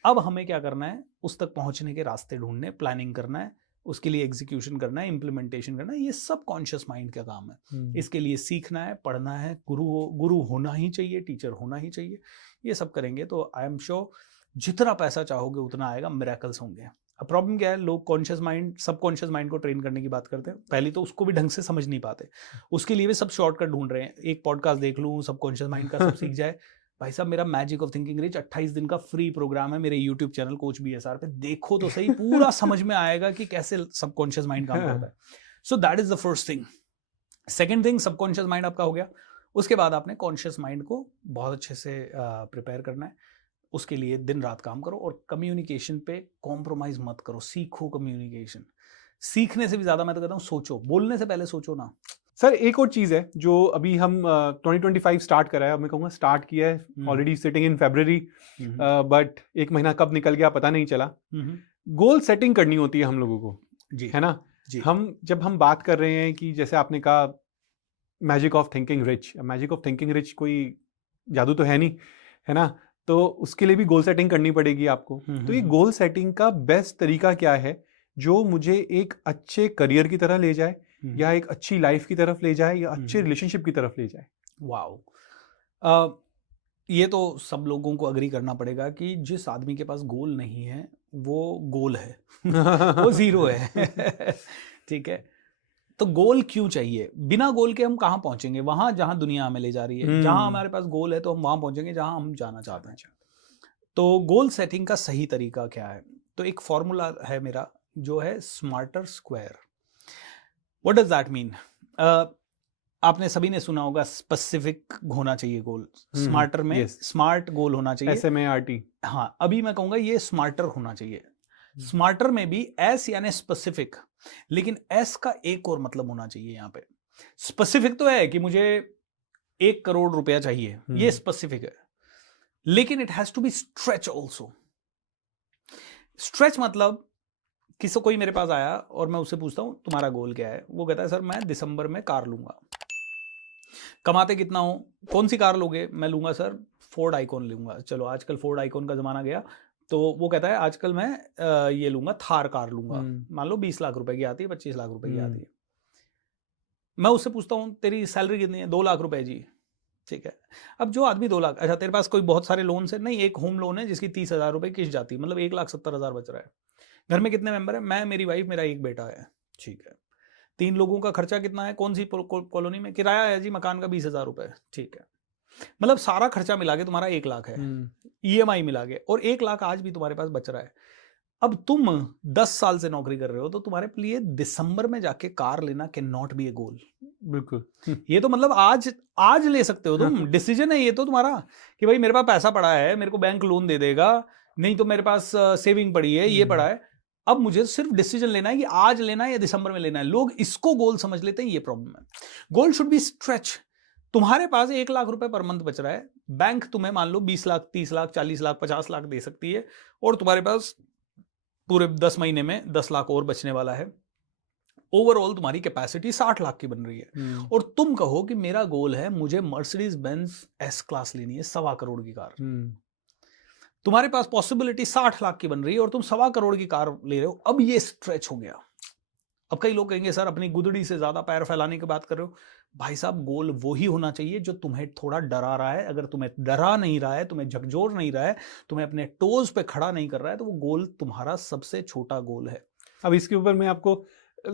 अब हमें क्या करना है? उस तक पहुंचने के रास्ते ढूंढने, प्लानिंग करना है, उसके लिए एग्जीक्यूशन करना है, इंप्लीमेंटेशन करना है। ये सब कॉन्शियस माइंड का काम है। इसके लिए सीखना है, पढ़ना है, गुरु होना ही चाहिए, टीचर होना ही चाहिए। ये सब करेंगे तो आई एम श्योर जितना पैसा चाहोगे उतना आएगा, मिरेकल्स होंगे। अब प्रॉब्लम क्या है, लोग कॉन्शियस माइंड, सबकॉन्शियस माइंड को ट्रेन करने की बात करते हैं, पहली तो उसको भी ढंग से समझ नहीं पाते, उसके लिए भी सब शॉर्टकट ढूंढ रहे हैं। एक पॉडकास्ट देख लूँ, सबकॉन्शियस माइंड का सब सीख जाए। भाई साहब, मेरा मैजिक ऑफ थिंकिंग रिच 28 दिन का फ्री प्रोग्राम है मेरे यूट्यूब चैनल कोच BSR पे, देखो तो सही, पूरा समझ में आएगा कि कैसे सबकॉन्शियस माइंड काम करता है। So that is the first thing. Second thing, subconscious mind आपका हो गया। उसके बाद आपने कॉन्शियस माइंड को बहुत अच्छे से प्रिपेयर करना है। उसके लिए दिन रात काम करो, और कम्युनिकेशन पे कॉम्प्रोमाइज मत करो, सीखो कम्युनिकेशन। सीखने से भी ज्यादा मैं तो कहता हूँ सोचो, बोलने से पहले सोचो ना। सर एक और चीज है जो अभी हम 2025 स्टार्ट करा है, अब मैं कहूँगा स्टार्ट किया है, already sitting in February, but 1 महीना कब निकल गया पता नहीं चला। गोल सेटिंग करनी होती है हम लोगों को जी, है ना जी। जब हम बात कर रहे हैं कि जैसे आपने कहा magic of thinking rich, magic of thinking rich कोई जादू तो है नहीं, है ना, तो उसके लिए भी गोल सेटिंग करनी पड़ेगी आपको। तो ये गोल सेटिंग का बेस्ट तरीका क्या है जो मुझे एक अच्छे करियर की तरह ले जाए, या एक अच्छी लाइफ की तरफ ले जाए, या अच्छे रिलेशनशिप की तरफ ले जाए? वाओ, ये तो सब लोगों को अग्री करना पड़ेगा कि जिस आदमी के पास गोल नहीं है वो गोल है वो जीरो है ठीक है। तो गोल क्यों चाहिए? बिना गोल के हम कहाँ पहुंचेंगे? वहां जहां दुनिया हमें ले जा रही है। जहां हमारे पास गोल है तो हम वहां पहुंचेंगे जहां हम जाना चाहते हैं। तो गोल सेटिंग का सही तरीका क्या है? तो एक फॉर्मूला है मेरा, जो है smarter square. What does that mean? आपने सभी ने सुना होगा स्पेसिफिक होना चाहिए गोल, स्मार्टर में स्मार्ट गोल होना चाहिए, SMART। हाँ, अभी मैं कहूंगा ये स्मार्टर होना चाहिए। स्मार्टर में भी S यानी स्पेसिफिक, लेकिन S का एक और मतलब होना चाहिए यहाँ पे। स्पेसिफिक तो है कि मुझे 1 करोड़ रुपया चाहिए, ये स्पेसिफिक है, लेकिन it has to be stretch also. Stretch मतलब किसी कोई मेरे पास आया और मैं उससे पूछता हूं तुम्हारा गोल क्या है, वो कहता है सर मैं दिसंबर में कार लूंगा। कमाते कितना हो, कौन सी कार लोगे, मैं लूंगा सर फोर्ड आइकॉन लूंगा। चलो आजकल फोर्ड आइकॉन का जमाना गया, तो वो कहता है आजकल मैं ये लूंगा, थार कार लूंगा। मान लो 20 लाख रुपए की आती है, 25 लाख रुपए की आती है। मैं उससे पूछता हूँ तेरी सैलरी कितनी है, 2 लाख रुपए जी। ठीक है, अब जो आदमी 2 लाख, अच्छा तेरे पास कोई बहुत सारे लोन है, नहीं एक होम लोन है जिसकी 30,000 रुपए किस्त जाती है, मतलब 1,70,000 बच रहा है। घर में कितने मेंबर है, मैं, मेरी वाइफ, मेरा एक बेटा है। ठीक है, 3 लोगों का खर्चा कितना है, कौन सी कॉलोनी में, किराया है जी मकान का 20,000 रुपए। ठीक है, मतलब सारा खर्चा मिला के तुम्हारा 1 लाख है, EMI मिला के, और 1 लाख आज भी तुम्हारे पास बच रहा है। अब तुम 10 साल से नौकरी कर रहे हो, तो तुम्हारे लिए दिसंबर में जाके कार लेना कैन नॉट बी ए गोल। बिल्कुल, ये तो मतलब आज ले सकते हो तुम, डिसीजन है ये तो तुम्हारा कि भाई मेरे पास पैसा पड़ा है, मेरे को बैंक लोन दे देगा, नहीं तो मेरे पास सेविंग पड़ी है, ये पड़ा है। अब मुझे सिर्फ डिसीजन लेना है कि आज लेना है या दिसंबर में लेना है। लोग इसको गोल समझ लेते हैं, ये प्रॉब्लम है। Goal should be stretch. तुम्हारे पास 1 लाख रुपए पर मंथ बच रहा है, बैंक तुम्हें मान लो 20 लाख, 30 लाख, 40 लाख, 50 लाख दे सकती है, और तुम्हारे पास पूरे 10 महीने में 10 लाख और बचने वाला है। ओवरऑल तुम्हारी कैपेसिटी 60 लाख की बन रही है, और तुम कहो कि मेरा गोल है मुझे मर्सिडीज बेंज S क्लास लेनी है, 1.25 करोड़ की कार। तुम्हारे पास पॉसिबिलिटी 60 लाख की बन रही है और तुम 1.25 करोड़ की कार ले रहे हो। अब ये स्ट्रेच हो गया। अब कई लोग कहेंगे सर अपनी गुदड़ी से ज्यादा पैर फैलाने की बात कर रहे हो। भाई साहब, गोल वो ही होना चाहिए जो तुम्हें थोड़ा डरा रहा है। अगर तुम्हें डरा नहीं रहा है, तुम्हें झकझोर नहीं रहा है, तुम्हें अपने टोज पे खड़ा नहीं कर रहा है, तो वो गोल तुम्हारा सबसे छोटा गोल है। अब इसके ऊपर मैं आपको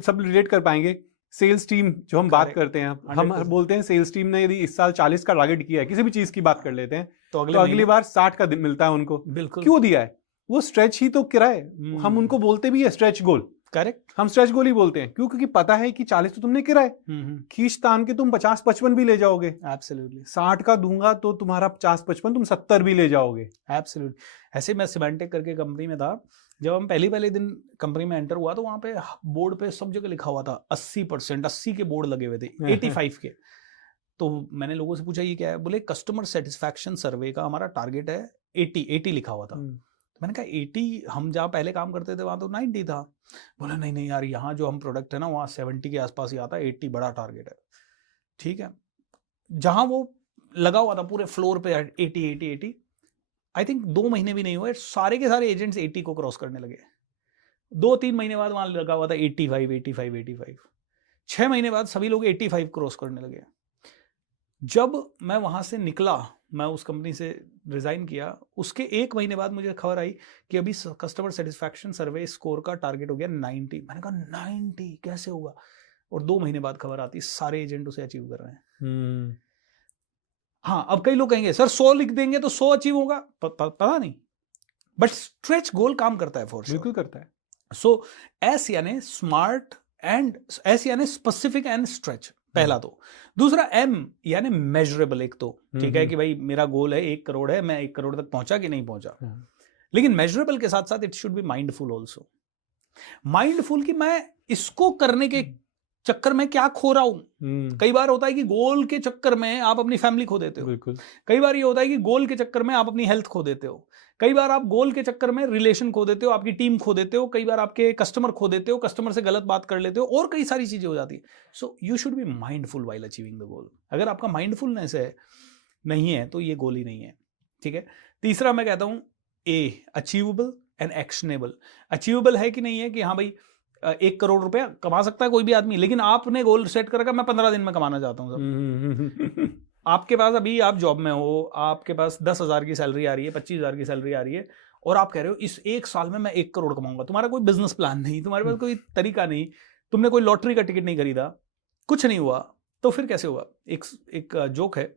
सब रिलेट कर पाएंगे। सेल्स टीम जो हम बात करते हैं, हम बोलते हैं सेल्स टीम ने यदि इस साल 40 का टारगेट किया है, किसी भी चीज की बात कर लेते हैं, तो अगली बार 60 का मिलता है उनको। बिल्कुल, क्यों दिया है? वो स्ट्रेच ही तो किया है। हम उनको बोलते भी है स्ट्रेच गोल। करेक्ट, हम स्ट्रेच गोल ही बोलते हैं, क्यों? क्योंकि पता है कि 40 तो तुमने किया है, खींच तान के तुम 50-55 भी ले जाओगे। एब्सोल्युटली। 60 का दूंगा तो तुम्हारा 50-55 तुम 70 भी ले जाओगे। एब्सोल्युटली। ऐसे मैं सिमेंटिक करके कंपनी में था, जब हम पहले दिन कंपनी में एंटर हुआ, तो वहां पे बोर्ड पे सब जगह लिखा हुआ था 80%, 80 के बोर्ड लगे हुए थे, 85 के। तो मैंने लोगों से पूछा ये क्या है, बोले कस्टमर सेटिस्फैक्शन सर्वे का हमारा टारगेट है 80 लिखा हुआ था। मैंने कहा 80, हम जहाँ पहले काम करते थे वहां तो 90 था। बोले नहीं यार, यहाँ जो हम प्रोडक्ट है ना वहाँ 70 के आसपास ही आता है, 80 बड़ा टारगेट है। ठीक है, जहां वो लगा हुआ था पूरे फ्लोर पे 80, आई थिंक 2 महीने भी नहीं हुए, सारे के सारे एजेंट्स 80 को क्रॉस करने लगे। 2-3 महीने बाद वहां लगा हुआ था 85। 6 महीने बाद सभी लोग 85 क्रॉस करने लगे। जब मैं वहां से निकला, मैं उस कंपनी से रिजाइन किया, उसके 1 महीने बाद मुझे खबर आई कि अभी कस्टमर सेटिस्फैक्शन सर्वे स्कोर का टारगेट हो गया 90। मैंने कहा 90 कैसे होगा? और 2 महीने बाद खबर आती सारे एजेंट उसे अचीव कर रहे हैं। हाँ, अब कई लोग कहेंगे सर 100 लिख देंगे तो 100 अचीव होगा, पता नहीं, बट स्ट्रेच गोल काम करता है फॉर श्योर, बिल्कुल करता है। सो S यानी स्मार्ट, एंड S यानी स्पेसिफिक एंड स्ट्रेच, पहला तो। दूसरा M यानी मेजरेबल। एक तो ठीक है कि भाई मेरा गोल है 1 करोड़ है, मैं 1 करोड़ तक पहुंचा कि नहीं पहुंचा, लेकिन मेजरेबल के साथ साथ it should be mindful also. Mindful कि मैं इसको करने के चक्कर में क्या खो रहा हूं। कई बार होता है कि गोल के चक्कर में आप अपनी फैमिली खो देते हो। बिल्कुल। कई बार ये होता है कि गोल के चक्कर में आप अपनी हेल्थ खो देते हो। कई बार आप गोल के चक्कर में रिलेशन खो देते हो, आपकी टीम खो देते हो, कई बार आपके कस्टमर खो देते हो, कस्टमर से गलत बात कर लेते हो, और कई सारी चीजें हो जाती है। So you should be mindful while achieving the goal. अगर आपका माइंडफुलनेस है नहीं है तो ये गोल ही नहीं है। ठीक है, तीसरा मैं कहता हूं A, achievable and actionable. Achievable है कि नहीं है कि हाँ भाई 1 करोड़ रुपया कमा सकता है कोई भी आदमी, लेकिन आपने गोल सेट कर रखा मैं 15 दिन में कमाना चाहता हूँ सब। आपके पास अभी आप जॉब में हो, आपके पास 10,000 की सैलरी आ रही है, 25,000 की सैलरी आ रही है, और आप कह रहे हो इस 1 साल में मैं 1 करोड़ कमाऊंगा। तुम्हारा कोई बिजनेस प्लान नहीं, तुम्हारे पास कोई तरीका नहीं, तुमने कोई लॉटरी का टिकट नहीं खरीदा, कुछ नहीं हुआ, तो फिर कैसे हुआ? एक जोक है,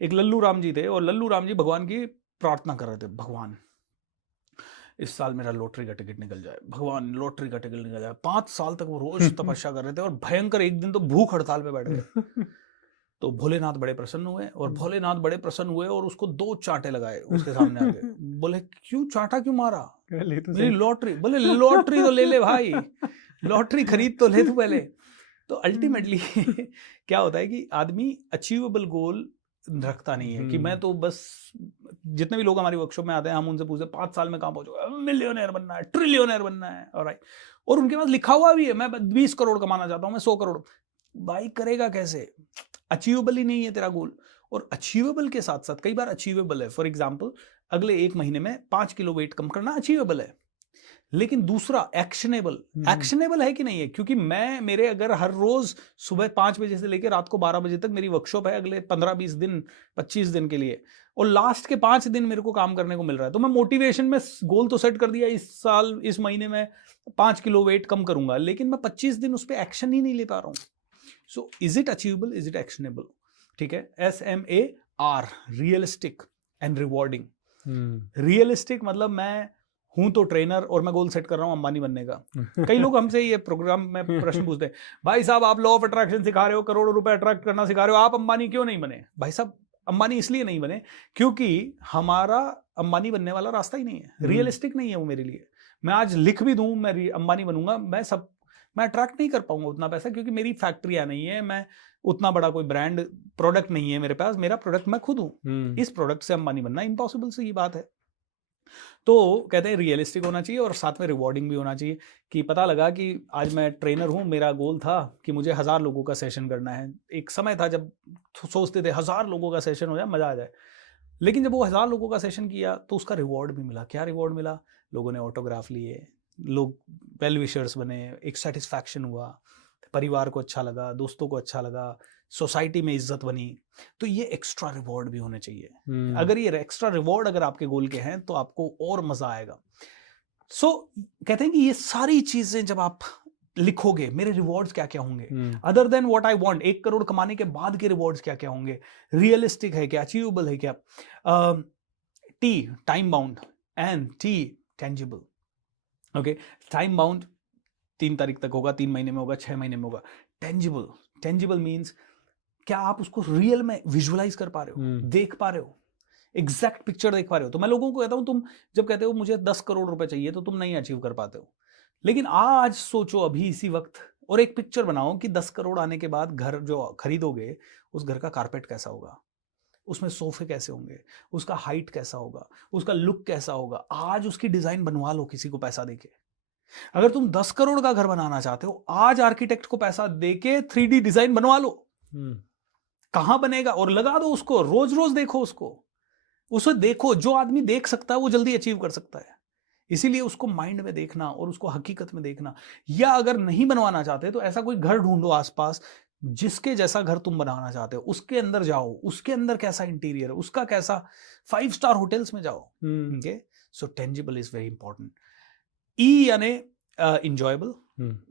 एक लल्लू राम जी थे, और लल्लू राम जी भगवान की प्रार्थना कर रहे थे, भगवान इस साल मेरा लॉटरी का टिकट निकल जाए, भगवान लॉटरी का टिकट निकल जाए। 5 साल तक वो रोज तपस्या कर रहे थे, और भयंकर एक दिन तो भूख हड़ताल पे बैठ गए। तो भोलेनाथ बड़े प्रसन्न हुए, और उसको 2 चांटे लगाए उसके सामने आके। बोले क्यों चांटा क्यों मारा? मेरी लॉटरी। बोले लॉटरी तो ले ले भाई, लॉटरी खरीद तो ले तू पहले। तो अल्टीमेटली क्या होता है कि आदमी अचीवेबल गोल रखता नहीं है कि मैं तो बस, जितने भी लोग हमारी वर्कशॉप में आते हैं हम उनसे पूछते हैं 5 साल में कहाँ पहुंचोगे, मिलियनर बनना है, ट्रिलियनर बनना है, ऑलराइट, और उनके पास लिखा हुआ भी है मैं 20 करोड़ कमाना चाहता हूँ, मैं 100 करोड़। भाई करेगा कैसे? अचीवेबल ही नहीं है तेरा गोल। और अचीवेबल के साथ साथ कई बार अचीवेबल है, फॉर एग्जाम्पल अगले 1 महीने में 5 किलो वेट कम करना अचीवेबल है, लेकिन दूसरा एक्शनेबल है कि नहीं है? क्योंकि मेरे अगर हर रोज सुबह 5 बजे से लेकर रात को 12 बजे तक मेरी वर्कशॉप है अगले 15-20 दिन 25 दिन के लिए, और लास्ट के 5 दिन मेरे को काम करने को मिल रहा है, तो मैं मोटिवेशन में गोल तो सेट कर दिया इस साल इस महीने में 5 किलो वेट कम करूंगा, लेकिन मैं 25 दिन उस पर एक्शन ही नहीं ले पा रहा हूं। So is it achievable, is it actionable? ठीक है, SMAR, realistic and rewarding. Realistic मतलब मैं हूं तो ट्रेनर और मैं गोल सेट कर रहा हूं अंबानी बनने का। कई लोग हमसे ये प्रोग्राम में प्रश्न पूछते हैं, भाई साहब आप लॉ ऑफ अट्रैक्शन सिखा रहे हो, करोड़ों रुपए अट्रैक्ट करना सिखा रहे हो, आप अंबानी क्यों नहीं बने? भाई साहब अंबानी इसलिए नहीं बने क्योंकि हमारा अंबानी बनने वाला रास्ता ही नहीं है, रियलिस्टिक नहीं है वो मेरे लिए। मैं आज लिख भी दूं मैं अंबानी बनूंगा, मैं अट्रैक्ट नहीं कर पाऊंगा उतना पैसा, क्योंकि मेरी फैक्ट्रियां नहीं है, मैं उतना बड़ा कोई ब्रांड प्रोडक्ट नहीं है मेरे पास, मेरा प्रोडक्ट मैं खुद हूं। इस प्रोडक्ट से अंबानी बनना इम्पॉसिबल सी बात है। तो कहते हैं रियलिस्टिक होना चाहिए और साथ में रिवॉर्डिंग भी होना चाहिए, कि पता लगा कि आज मैं ट्रेनर हूं, मेरा गोल था कि मुझे 1000 लोगों का सेशन करना है। एक समय था जब सोचते थे 1000 लोगों का सेशन हो जाए मजा आ जाए, लेकिन जब वो 1000 लोगों का सेशन किया तो उसका रिवॉर्ड भी मिला। क्या रिवॉर्ड मिला? लोगों ने ऑटोग्राफ लिए, लोग वेल विशर्स बने, एक सेटिस्फैक्शन हुआ, परिवार को अच्छा लगा, दोस्तों को अच्छा लगा, सोसाइटी में इज्जत बनी। तो ये एक्स्ट्रा रिवॉर्ड भी होने चाहिए। अगर ये एक्स्ट्रा रिवॉर्ड अगर आपके गोल के हैं तो आपको और मजा आएगा। सो कहते हैं कि ये सारी चीजें जब आप लिखोगे, मेरे रिवॉर्ड्स क्या क्या होंगे, other than what I want, 1 crore कमाने के बाद के रिवॉर्ड्स क्या क्या होंगे, रियलिस्टिक है क्या, अचीवेबल है क्या, T time bound and T tangible. Okay, time bound 3 तारीख तक होगा, 3 महीने में होगा, 6 महीने में होगा। टेंजिबल मीन्स क्या आप उसको रियल में विजुअलाइज कर पा रहे हो, देख पा रहे हो, एग्जैक्ट पिक्चर देख पा रहे हो। तो मैं लोगों को कहता हूं, तुम जब कहते हो मुझे 10 करोड़ रुपए चाहिए तो तुम नहीं अचीव कर पाते हो, लेकिन आज सोचो अभी इसी वक्त और एक पिक्चर बनाओ कि 10 करोड़ आने के बाद घर जो खरीदोगे उस घर का कारपेट कैसा होगा, उसमें सोफे कैसे होंगे, उसका हाइट कैसा होगा, उसका लुक कैसा होगा। आज उसकी डिजाइन बनवा लो किसी को पैसा देके। अगर तुम 10 करोड़ का घर बनाना चाहते हो, आज आर्किटेक्ट को पैसा देके 3D डिजाइन बनवा लो। कहां बनेगा? और लगा दो उसको, रोज रोज देखो उसको, उसे देखो। जो आदमी देख सकता है वो जल्दी अचीव कर सकता है, इसीलिए उसको माइंड में देखना और उसको हकीकत में देखना। या अगर नहीं बनवाना चाहते तो ऐसा कोई घर ढूंढो आसपास जिसके जैसा घर तुम बनाना चाहते हो, उसके अंदर जाओ, उसके अंदर कैसा इंटीरियर है, उसका कैसा, 5 स्टार होटल्स में जाओ। Okay, so tangible is very important. E यानी इंजॉयबल,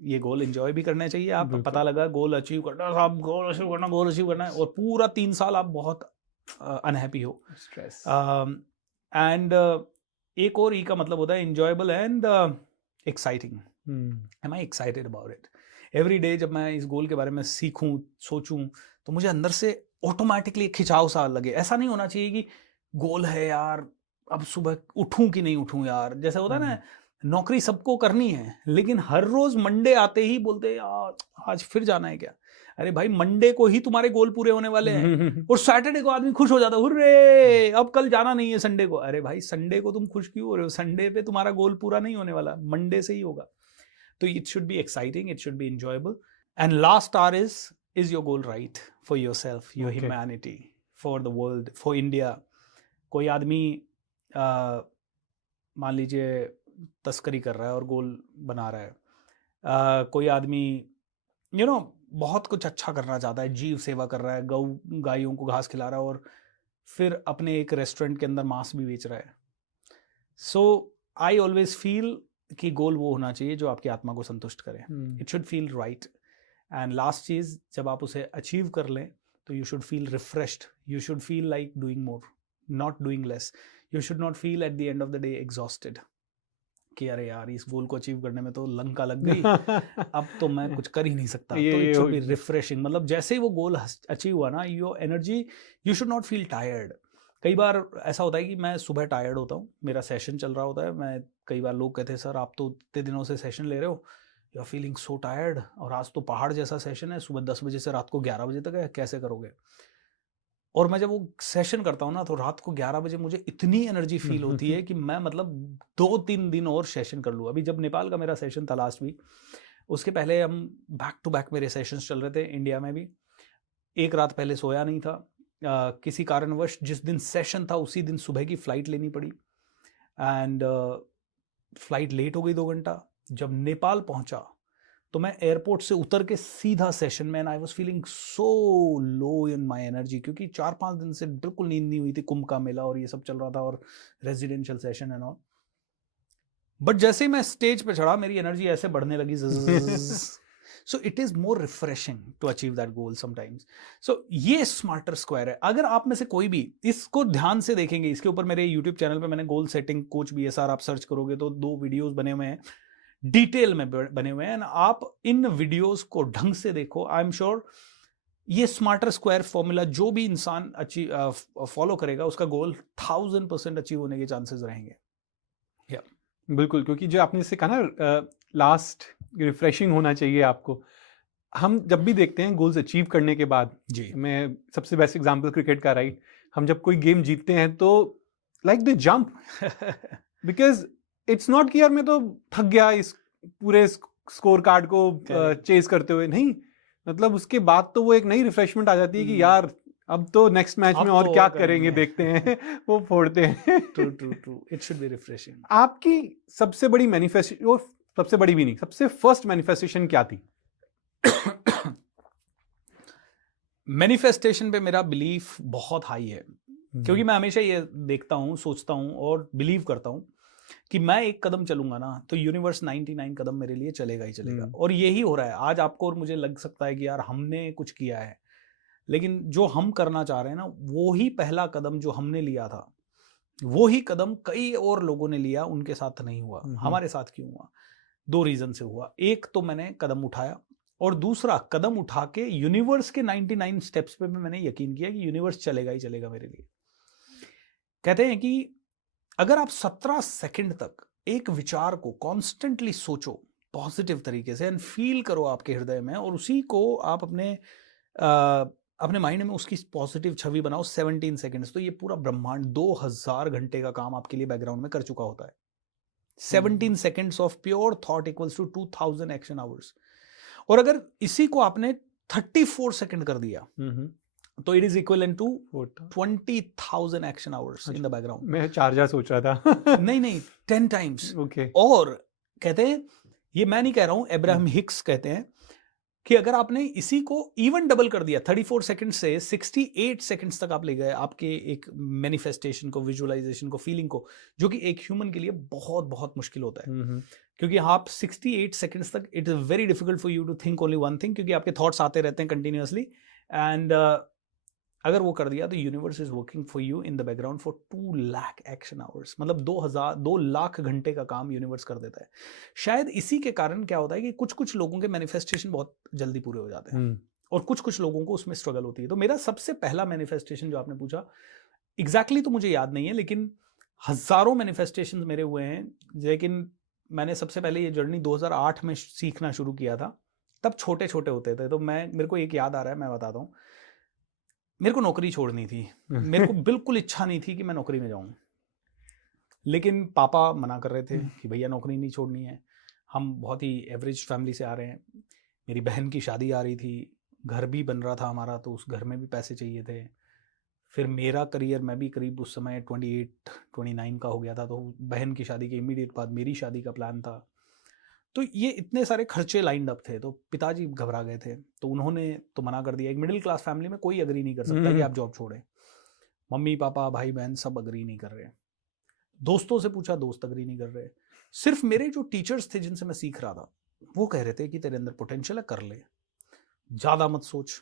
ये गोल इंजॉय भी करना चाहिए। आप पता लगा गोल अचीव करना, आप गोल अचीव करना है और पूरा 3 साल आप बहुत अनहैप्पी हो, स्ट्रेस। एंड एक और ई का मतलब होता है enjoyable and exciting. Am I excited about it? Every day जब मैं इस गोल के बारे में सीखूं, सोचूं, तो मुझे अंदर से ऑटोमेटिकली खिंचाव सा लगे। ऐसा नहीं होना चाहिए कि गोल है यार, अब सुबह उठूं कि नहीं उठूं यार। जैसे होता है ना, नौकरी सबको करनी है, लेकिन हर रोज मंडे आते ही बोलते यार आज फिर जाना है क्या। अरे भाई, मंडे को ही तुम्हारे गोल पूरे होने वाले हैं और सैटरडे को आदमी खुश हो जाता है, हुर्रे अब कल जाना नहीं है संडे को। अरे भाई, संडे को तुम खुश क्यों हो रहे हो? संडे पे तुम्हारा गोल पूरा नहीं होने वाला, मंडे से ही होगा। तो it should be exciting, it should be enjoyable, and last star is your goal right for yourself, your humanity, for the world, for India. कोई आदमी मान लीजिए तस्करी कर रहा है और गोल बना रहा है, कोई आदमी बहुत कुछ अच्छा करना चाहता है, जीव सेवा कर रहा है, गायों को घास खिला रहा है और फिर अपने एक रेस्टोरेंट के अंदर मांस भी बेच रहा है। सो आई ऑलवेज फील कि गोल वो होना चाहिए जो आपकी आत्मा को संतुष्ट करे। It should feel right. And last चीज, जब आप उसे अचीव कर लें तो you should feel refreshed, you should feel like doing more, not doing less. You should not feel at the end of the day exhausted कि अरे यार इस गोल को अचीव करने में तो लंका लग गई, अब तो मैं कुछ कर ही नहीं सकता। तो इट शुड बी रिफ्रेशिंग, मतलब जैसे ही वो गोल अचीव हुआ ना, your energy, you should not feel tired. कई बार ऐसा होता है कि मैं सुबह टायर्ड होता हूँ, मेरा सेशन चल रहा होता है, मैं कई बार लोग कहते हैं सर आप तो इतने दिनों से सेशन ले रहे हो, you are feeling so tired, और आज तो पहाड़ जैसा सेशन है, सुबह 10 बजे से रात को 11 बजे तक है, कैसे करोगे? और मैं जब वो सेशन करता हूँ ना तो रात को 11 बजे मुझे इतनी एनर्जी फील होती है कि मैं मतलब 2-3 दिन और सेशन कर लूँ। अभी जब नेपाल का मेरा सेशन था लास्ट वीक, उसके पहले हम बैक टू बैक मेरे सेशंस चल रहे थे इंडिया में भी। एक रात पहले सोया नहीं था, किसी कारणवश जिस दिन सेशन था उसी दिन सुबह की फ़्लाइट लेनी पड़ी एंड फ़्लाइट लेट हो गई 2 घंटा। जब नेपाल पहुंचा तो मैं एयरपोर्ट से उतर के सीधा सेशन में, and I was feeling so low in my energy, क्योंकि 4-5 दिन से बिल्कुल नींद नहीं हुई थी, कुंभ का मेला और ये सब चल रहा था और residential session and all. But जैसे ही मैं स्टेज पे चढ़ा मेरी एनर्जी ऐसे बढ़ने लगी। So it is more refreshing to achieve that goal sometimes. So ये स्मार्टर स्क्वायर है। अगर आप में से कोई भी इसको ध्यान से देखेंगे, इसके ऊपर मेरे यूट्यूब चैनल पे मैंने गोल सेटिंग कोच BSR आप सर्च करोगे तो 2 वीडियोस बने हुए हैं, डिटेल में बने हुए हैं। आप इन वीडियोस को ढंग से देखो, आई एम श्योर ये स्मार्टर स्क्वायर फॉर्मूला जो भी इंसान फॉलो करेगा उसका गोल 1000% अचीव होने के चांसेस रहेंगे। बिल्कुल, क्योंकि जो आपने इससे कहा ना लास्ट रिफ्रेशिंग होना चाहिए आपको। हम जब भी देखते हैं गोल्स अचीव करने के बाद, जी, मैं सबसे बेस्ट एग्जांपल क्रिकेट का, राइट, हम जब कोई गेम जीतते हैं तो like the jump, because it's not कि यार मैं तो थक गया इस पूरे स्कोर कार्ड को चेज करते हुए, नहीं, मतलब उसके बाद तो वो एक नई रिफ्रेशमेंट आ जाती है कि यार अब तो नेक्स्ट मैच में और क्या करेंगे देखते हैं। वो फोड़ते हैं। True, it should be refreshing. आपकी सबसे बड़ी मैनिफेस्टेशन, वो सबसे बड़ी भी नहीं, सबसे फर्स्ट मैनिफेस्टेशन क्या थी? मैनिफेस्टेशन पे मेरा बिलीफ बहुत हाई है, क्योंकि मैं हमेशा ये देखता हूँ, सोचता हूँ और बिलीव करता हूँ कि मैं एक कदम चलूंगा ना तो यूनिवर्स 99 कदम मेरे लिए चलेगा ही चलेगा। और यही हो रहा है आज आपको और मुझे लग सकता है कि यार हमने कुछ किया है, लेकिन जो हम करना चाह रहे हैं ना वो ही पहला कदम जो हमने लिया था, वो ही कदम कई और लोगों ने लिया, उनके साथ नहीं हुआ, हमारे साथ क्यों हुआ? 2 रीजन से हुआ। एक तो मैंने कदम उठाया, और दूसरा कदम उठा के यूनिवर्स के 99 स्टेप्स पे मैंने यकीन किया कि यूनिवर्स चलेगा ही चलेगा मेरे लिए। कहते हैं कि अगर आप 17 सेकंड तक एक विचार को कॉन्स्टेंटली सोचो पॉजिटिव तरीके से एंड फील करो आपके हृदय में, और उसी को आप अपने माइंड में उसकी पॉजिटिव छवि बनाओ 17 सेकंड्स, तो ये पूरा ब्रह्मांड 2000 घंटे का काम आपके लिए बैकग्राउंड में कर चुका होता है। 17 seconds of pure thought equals to 2000 action hours. और अगर इसी को आपने 34 सेकंड कर दिया तो it is equivalent to 20,000 action hours in the background. मैं 4000 सोच रहा था। नहीं 10 टाइम्स। ओके। और कहते हैं, ये मैं नहीं कह रहा हूं, अब्राहम हिक्स कहते हैं कि अगर आपने इसी को इवन डबल कर दिया 34 सेकंड से 68 सेकंड्स तक आप ले गए आपके एक मैनिफेस्टेशन को, विजुअलाइजेशन को, फीलिंग को, जो कि एक ह्यूमन के लिए बहुत बहुत मुश्किल होता है, क्योंकि आप 68 सेकंड्स तक it is very difficult for you to think only one thing, क्योंकि आपके थॉट्स आते रहते हैं कंटिन्यूअसली। एंड अगर वो कर दिया तो universe is working for you in the background for 2 lakh action hours, मतलब 2 लाख घंटे का काम यूनिवर्स कर देता है। शायद इसी के कारण क्या होता है कि कुछ कुछ लोगों के मैनिफेस्टेशन बहुत जल्दी पूरे हो जाते हैं और कुछ कुछ लोगों को उसमें स्ट्रगल होती है। तो मेरा सबसे पहला मैनिफेस्टेशन जो आपने पूछा, एग्जैक्टली तो मुझे याद नहीं है, लेकिन हजारों मैनिफेस्टेशन मेरे हुए हैं। लेकिन मैंने सबसे पहले ये जर्नी 2008 में सीखना शुरू किया था, तब छोटे छोटे होते थे। तो मेरे को एक याद आ रहा है, मैं बताता हूँ। मेरे को नौकरी छोड़नी थी, मेरे को बिल्कुल इच्छा नहीं थी कि मैं नौकरी में जाऊं, लेकिन पापा मना कर रहे थे कि भैया नौकरी नहीं छोड़नी है। हम बहुत ही एवरेज फैमिली से आ रहे हैं, मेरी बहन की शादी आ रही थी, घर भी बन रहा था हमारा, तो उस घर में भी पैसे चाहिए थे। फिर मेरा करियर, मैं भी करीब उस समय 28-29 का हो गया था, तो बहन की शादी के इमीडिएट बाद मेरी शादी का प्लान था। तो ये इतने सारे खर्चे लाइंड अप थे, तो पिताजी घबरा गए थे, तो उन्होंने तो मना कर दिया। एक मिडिल क्लास फैमिली में कोई अग्री नहीं कर सकता कि आप जॉब छोड़ें। मम्मी पापा भाई बहन सब अग्री नहीं कर रहे। दोस्तों से पूछा, दोस्त अग्री नहीं कर रहे। सिर्फ मेरे जो टीचर्स थे जिनसे मैं सीख रहा था, वो कह रहे थे कि तेरे अंदर पोटेंशियल है, कर ले, ज़्यादा मत सोच।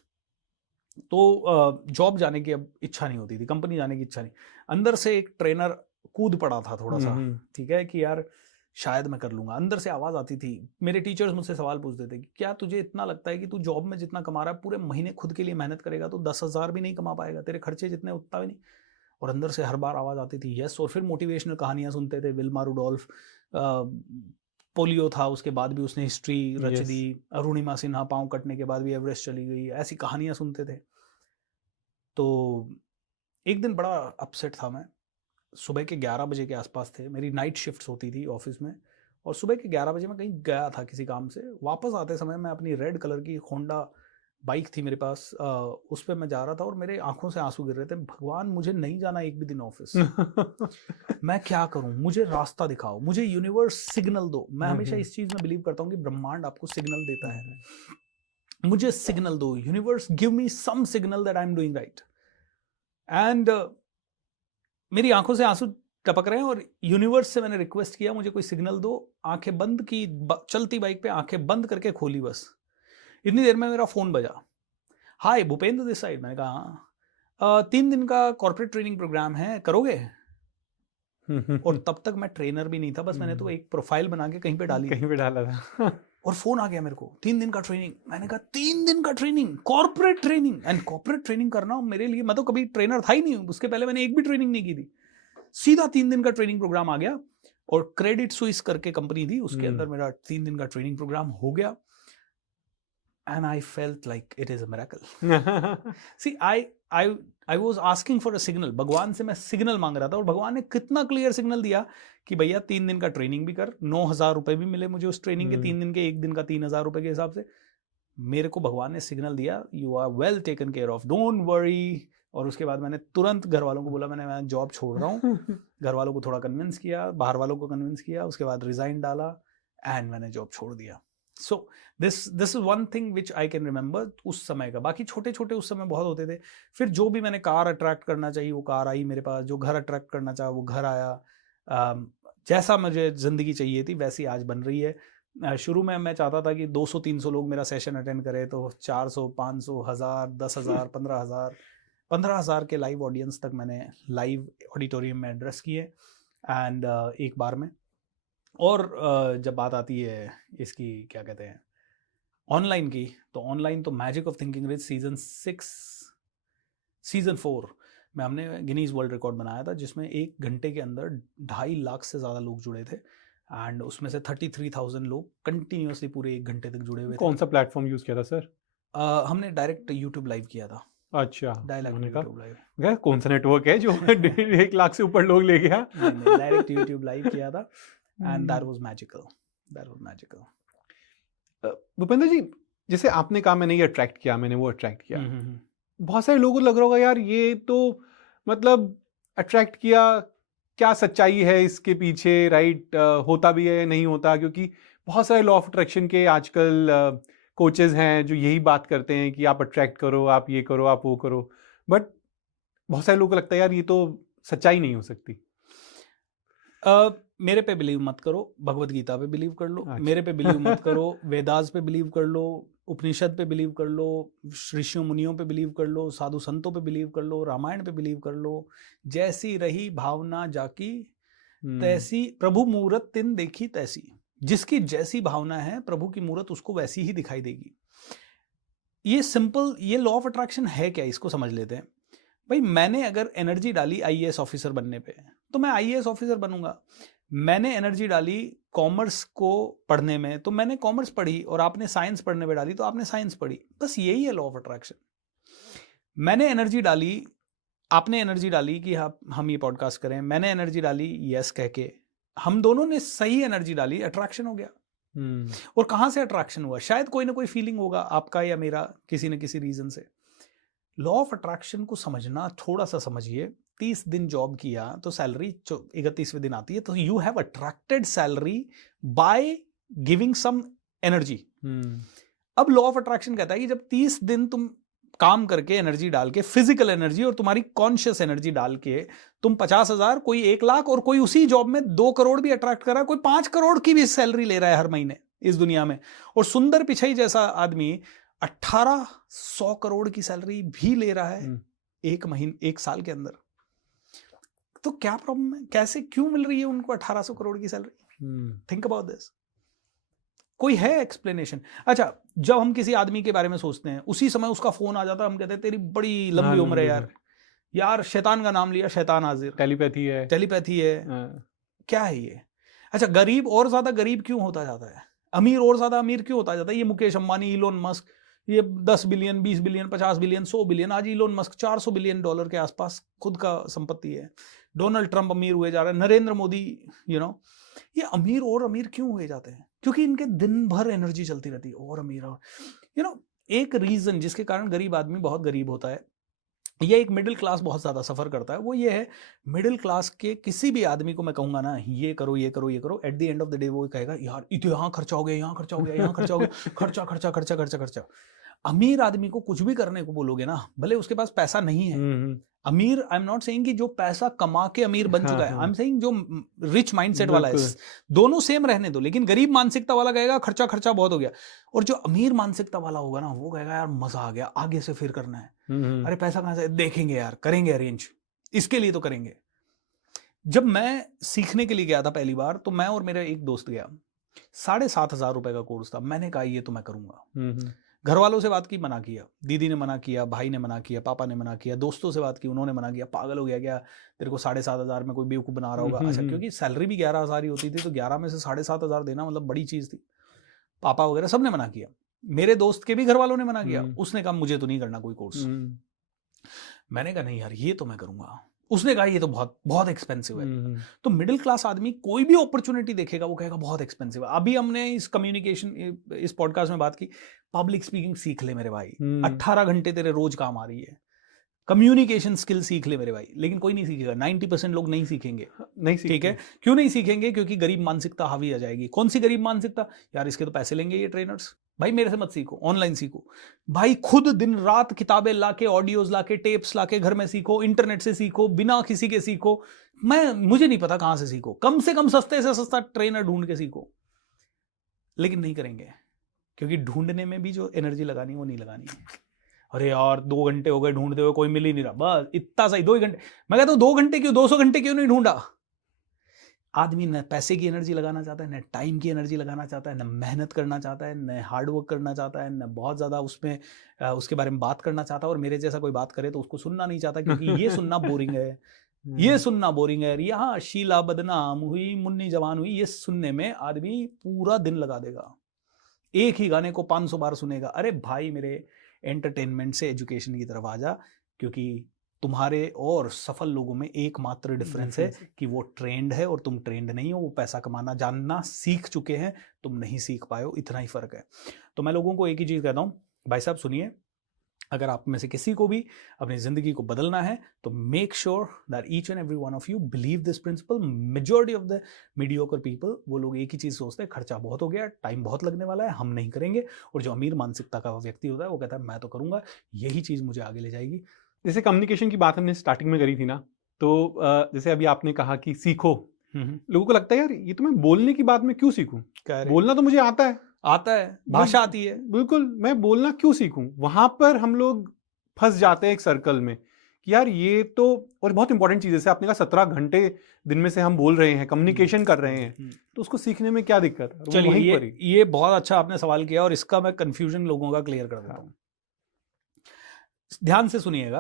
तो जॉब जाने की अब इच्छा नहीं होती थी, कंपनी जाने की इच्छा नहीं। अंदर से एक ट्रेनर कूद पड़ा था थोड़ा सा, ठीक है, कि यार शायद मैं कर लूंगा। अंदर से आवाज़ आती थी। मेरे टीचर्स मुझसे सवाल पूछते थे कि क्या तुझे इतना लगता है कि तू जॉब में जितना कमा रहा है, पूरे महीने खुद के लिए मेहनत करेगा तो 10,000 भी नहीं कमा पाएगा, तेरे खर्चे जितने उतना भी नहीं। और अंदर से हर बार आवाज़ आती थी यस। और फिर मोटिवेशनल कहानियाँ सुनते थे। विल्मा रुडोल्फ, पोलियो था उसके बाद भी उसने हिस्ट्री रच दी। अरुणिमा सिन्हा पाँव कटने के बाद भी एवरेस्ट चली गई, ऐसी कहानियाँ सुनते थे। तो एक दिन बड़ा अपसेट था मैं। सुबह के 11 बजे के आसपास थे, मेरी नाइट शिफ्ट्स होती थी ऑफिस में, और सुबह के 11 बजे मैं कहीं गया था किसी काम से। वापस आते समय मैं अपनी रेड कलर की होंडा बाइक थी मेरे पास, उस पर मैं जा रहा था और मेरे आंखों से आंसू गिर रहे थे। भगवान, मुझे नहीं जाना एक भी दिन ऑफिस। मैं क्या करूं, मुझे रास्ता दिखाओ, मुझे यूनिवर्स सिग्नल दो। मैं हमेशा इस चीज में बिलीव करता हूं कि ब्रह्मांड आपको सिग्नल देता है। मुझे सिग्नल दो, universe give me some signal that I am doing right. And मेरी आंखों से आंसू टपक रहे हैं और यूनिवर्स से मैंने रिक्वेस्ट किया, मुझे कोई सिग्नल दो। आंखें बंद की, चलती बाइक पे आंखें बंद करके खोली बस। इतनी देर में मेरा फोन बजा। हाय भूपेंद्र दिस साइड। मैंने कहा 3 दिन का कॉर्पोरेट ट्रेनिंग प्रोग्राम है, करोगे? और तब तक मैं ट्रेनर भी नहीं था, बस मैंने तो एक प्रोफाइल बना के कहीं पे डाला था। और फोन आ गया मेरे को, 3 दिन का ट्रेनिंग। मैंने कहा 3 दिन का training, corporate training. And corporate training करना मेरे लिए, मैं तो कभी ट्रेनर था ही नहीं, उसके पहले मैंने एक भी ट्रेनिंग नहीं की थी। सीधा 3 दिन का ट्रेनिंग प्रोग्राम आ गया। और क्रेडिट स्विस करके कंपनी थी, उसके अंदर मेरा 3 दिन का ट्रेनिंग प्रोग्राम हो गया। And I felt like it is a miracle. See, I was asking for a signal. भगवान से मैं सिग्नल मांग रहा था और भगवान ने कितना क्लियर सिग्नल दिया कि भैया 3 दिन का ट्रेनिंग भी कर। 9,000 रुपए भी मिले मुझे उस ट्रेनिंग के 3 दिन के, एक दिन का 3,000 रुपए के हिसाब से। मेरे को भगवान ने सिग्नल दिया, you are well taken care of, don't worry. और उसके बाद मैंने तुरंत घर वालों को बोला मैं जॉब छोड़ रहा हूँ। घर वालों को थोड़ा कन्विंस किया, बाहर वालों को कन्विंस किया, उसके बाद रिजाइन डाला एंड मैंने जॉब छोड़ दिया। So this is one thing which I can remember उस समय का। बाकी छोटे छोटे उस समय बहुत होते थे। फिर जो भी मैंने कार अट्रैक्ट करना चाहिए वो कार आई मेरे पास, जो घर अट्रैक्ट करना चाहा वो घर आया। जैसा मुझे ज़िंदगी चाहिए थी वैसी आज बन रही है। शुरू में मैं चाहता था कि 200-300 लोग मेरा सेशन अटेंड करें, तो 400, 500, 1000, 10,000, 15,000, 15,000 के लाइव ऑडियंस तक मैंने लाइव ऑडिटोरियम में एड्रेस किए एंड एक बार में। और जब बात आती है इसकी क्या कहते हैं ऑनलाइन की, तो ऑनलाइन तो magic of thinking rich season 4 में हमने गिनीज वर्ल्ड रिकॉर्ड बनाया था, जिसमें 1 घंटे के अंदर 2.5 लाख से ज़्यादा लोग जुड़े थे। एंड उसमें से 33,000 लोग कंटिन्यूसली पूरे 1 घंटे तक जुड़े हुए थे। कौन सा प्लेटफॉर्म यूज़ किया था सर? हमने डायरेक्ट यूट्यूब लाइव किया था। अच्छा, यूट्यूब लाइव। कौन सा नेटवर्क है जो 1 लाख से ऊपर लोग ले गया? डायरेक्ट यूट्यूब लाइव किया था and that was magical. Bhupendra ji, जैसे आपने कहा मैंने ये अट्रैक्ट किया, मैंने वो अट्रैक्ट किया, बहुत सारे लोगों को लग रहा होगा यार ये तो मतलब अट्रैक्ट किया, क्या सच्चाई है इसके पीछे, राइट? होता भी है या नहीं होता? क्योंकि बहुत सारे लॉ ऑफ अट्रैक्शन के आजकल कोचेज हैं जो यही बात करते हैं कि आप अट्रैक्ट करो, आप ये करो, आप वो करो, बट बहुत सारे लोगों को लगता है यार ये तो सच्चाई नहीं हो सकती। मेरे पे बिलीव मत करो, भगवत गीता पे बिलीव कर लो। अच्छा। मेरे पे बिलीव मत करो, वेदास पे बिलीव कर लो, उपनिषद पे बिलीव कर लो, ऋषियों मुनियों पे बिलीव कर लो, साधु संतों पे बिलीव कर लो, रामायण पे बिलीव कर लो। जैसी रही भावना जाकी तैसी, प्रभु मूरत तिन देखी तैसी। जिसकी जैसी भावना है प्रभु की मूरत उसको वैसी ही दिखाई देगी। ये सिंपल, ये लॉ ऑफ अट्रैक्शन है क्या, इसको समझ लेते हैं। भाई मैंने अगर एनर्जी डाली आईएएस ऑफिसर बनने पे, तो मैं आईएएस ऑफिसर बनूंगा। मैंने एनर्जी डाली कॉमर्स को पढ़ने में, तो मैंने कॉमर्स पढ़ी, और आपने साइंस पढ़ने में डाली तो आपने साइंस पढ़ी। बस यही है लॉ ऑफ अट्रैक्शन। मैंने एनर्जी डाली, आपने एनर्जी डाली कि हम ये पॉडकास्ट करें, मैंने एनर्जी डाली यस कह के, हम दोनों ने सही एनर्जी डाली, अट्रैक्शन हो गया। और कहाँ से अट्रैक्शन हुआ? शायद कोई ना कोई फीलिंग होगा आपका या मेरा, किसी न किसी रीजन से। लॉ ऑफ अट्रैक्शन को समझना, थोड़ा सा समझिए। 30 दिन जॉब किया तो सैलरी 31वें दिन आती है, तो you have attracted salary by giving some energy. अब लॉ ऑफ अट्रैक्शन कहता है कि जब 30 दिन तुम काम करके एनर्जी डाल के, फिजिकल एनर्जी और तुम्हारी कॉन्शियस एनर्जी डाल के तुम 50,000, कोई 1 लाख, और कोई उसी जॉब में 2 करोड़ भी अट्रैक्ट कर रहा है, कोई 5 करोड़ की भी सैलरी ले रहा है हर महीने इस दुनिया में, और सुंदर पिछाई जैसा आदमी 1800 करोड़ की सैलरी भी ले रहा है 1 साल के अंदर, तो क्या प्रॉब्लम है? कैसे, क्यों मिल रही है उनको 1800 करोड़ की सैलरी? Think about this. कोई है एक्सप्लेनेशन? अच्छा, जब हम किसी आदमी के बारे में सोचते हैं उसी समय उसका फोन आ जाता है, हम कहते हैं तेरी बड़ी लंबी उम्र है यार शैतान का नाम लिया, शैतान हाजिर। टेलीपैथी है। क्या है ये? अच्छा, गरीब और ज्यादा गरीब क्यों होता जाता है? अमीर और ज्यादा अमीर क्यों होता जाता है? ये मुकेश अंबानी, इलोन मस्क, ये 10 बिलियन, 20 बिलियन, 50 बिलियन, 100 बिलियन, आज इलोन मस्क 400 बिलियन डॉलर के आसपास खुद का संपत्ति है। डोनाल्ड ट्रंप अमीर हुए जा रहे हैं, नरेंद्र मोदी, ये अमीर और अमीर क्यों हुए जाते हैं? क्योंकि इनके दिन भर एनर्जी चलती रहती है, और अमीर, और एक रीजन जिसके कारण गरीब आदमी बहुत गरीब होता है, ये एक मिडिल क्लास बहुत ज़्यादा सफ़र करता है, वो ये है, मिडिल क्लास के किसी भी आदमी को मैं कहूँगा ना, ये करो ये करो ये करो, at the end of the day वो कहेगा यार यहाँ खर्चा हो गया, यहाँ खर्चा हो गया, यहाँ खर्चा हो गया, खर्चा खर्चा खर्चा खर्चा खर्चा। अमीर आदमी को कुछ भी करने को बोलोगे ना, भले उसके पास पैसा नहीं है, अमीर, आई एम नॉट सेइंग कि जो पैसा कमा के अमीर बन चुका है, आई एम सेइंग जो रिच माइंडसेट वाला है, दोनों सेम रहने दो, लेकिन गरीब मानसिकता वाला कहेगा खर्चा खर्चा बहुत हो गया, और जो अमीर मानसिकता वाला होगा ना, वो कहेगा यार मजा आ गया, आगे से फिर करना है, अरे पैसा कहां से देखेंगे यार, करेंगे अरेंज, इसके लिए तो करेंगे। जब मैं सीखने के लिए गया था पहली बार, तो मैं और मेरा एक दोस्त गया, 7,500 रुपए का कोर्स था, मैंने कहा ये तो मैं करूंगा। घर वालों से बात की, मना किया, दीदी ने मना किया, भाई ने मना किया, पापा ने मना किया, दोस्तों से बात की, उन्होंने मना किया, पागल हो गया क्या, तेरे को 7,500 में कोई बेवकूफ़ बना रहा होगा। अच्छा, क्योंकि सैलरी भी 11,000 ही होती थी, तो 11 में से 7,500 देना मतलब बड़ी चीज़ थी। पापा वगैरह सबने मना किया, मेरे दोस्त के भी घर वालों ने मना किया, उसने कहा मुझे तो नहीं करना कोई कोर्स। मैंने कहा नहीं यार ये तो मैं करूंगा। उसने कहा ये तो बहुत बहुत एक्सपेंसिव है। तो मिडिल क्लास आदमी कोई भी अपॉर्चुनिटी देखेगा वो कहेगा बहुत एक्सपेंसिव है। अभी हमने इस कम्युनिकेशन, इस पॉडकास्ट में बात की, पब्लिक स्पीकिंग सीख ले मेरे भाई, 18 घंटे तेरे रोज काम आ रही है। कम्युनिकेशन स्किल सीख ले मेरे भाई, लेकिन कोई नहीं सीखेगा, 90% लोग नहीं सीखेंगे, नहीं, ठीक है। क्यों नहीं सीखेंगे? क्योंकि गरीब मानसिकता हावी आ जाएगी। कौन सी गरीब मानसिकता? यार इसके तो पैसे लेंगे ये ट्रेनर्स, भाई मेरे से मत सीखो, ऑनलाइन सीखो। भाई खुद दिन रात किताबें लाके, ऑडियोज लाके, टेप्स लाके घर में सीखो, इंटरनेट से सीखो, बिना किसी के सीखो। मुझे नहीं पता कहां से सीखो, कम से कम सस्ते से सस्ता ट्रेनर ढूंढ के सीखो, लेकिन नहीं करेंगे क्योंकि ढूंढने में भी जो एनर्जी लगानी वो नहीं लगानी है। अरे यार 2 घंटे हो गए ढूंढते हुए, कोई मिल ही नहीं रहा, बस इतना सही 2 घंटे। मैं कहता हूं 2 घंटे क्यों, 200 घंटे क्यों नहीं ढूंढा? आदमी न पैसे की एनर्जी लगाना चाहता है, न टाइम की एनर्जी लगाना चाहता है, न मेहनत करना चाहता है, न हार्डवर्क करना चाहता है, न बहुत ज़्यादा उसमें उसके बारे में बात करना चाहता है। और मेरे जैसा कोई बात करे तो उसको सुनना नहीं चाहता, क्योंकि ये सुनना बोरिंग है, ये सुनना बोरिंग है। यहाँ शीला बदनाम हुई, मुन्नी जवान हुई, ये सुनने में आदमी पूरा दिन लगा देगा, एक ही गाने को 500 बार सुनेगा। अरे भाई मेरे, एंटरटेनमेंट से एजुकेशन की तरफ आ जा, क्योंकि तुम्हारे और सफल लोगों में एकमात्र डिफरेंस है कि वो ट्रेंड है और तुम ट्रेंड नहीं हो। वो पैसा कमाना जानना सीख चुके हैं, तुम नहीं सीख पाए हो, इतना ही फर्क है। तो मैं लोगों को एक ही चीज़ कहता हूँ, भाई साहब सुनिए, अगर आप में से किसी को भी अपनी ज़िंदगी को बदलना है तो make sure that each and every one of you believe this principle. Majority of the mediocre people, वो लोग एक ही चीज़ सोचते हैं, खर्चा बहुत हो गया, टाइम बहुत लगने वाला है, हम नहीं करेंगे। और जो अमीर मानसिकता का व्यक्ति होता है वो कहता है मैं तो करूँगा, यही चीज़ मुझे आगे ले जाएगी। जैसे कम्युनिकेशन की बात हमने स्टार्टिंग में करी थी ना, तो जैसे अभी आपने कहा कि सीखो, लोगों को लगता है यार ये तो मैं बोलने की बात में क्यों सीखूं, बोलना तो मुझे आता है, भाषा आती है, बिल्कुल, मैं बोलना क्यों सीखूं? वहां पर हम लोग फंस जाते हैं एक सर्कल में कि यार ये तो, और बहुत इंपॉर्टेंट चीज है, आपने कहा 17 घंटे दिन में से हम बोल रहे हैं, कम्युनिकेशन कर रहे हैं, तो उसको सीखने में क्या दिक्कत है? चलिए ये बहुत अच्छा आपने सवाल किया, और इसका मैं कंफ्यूजन लोगों का क्लियर कर देता हूं। ध्यान से सुनिएगा।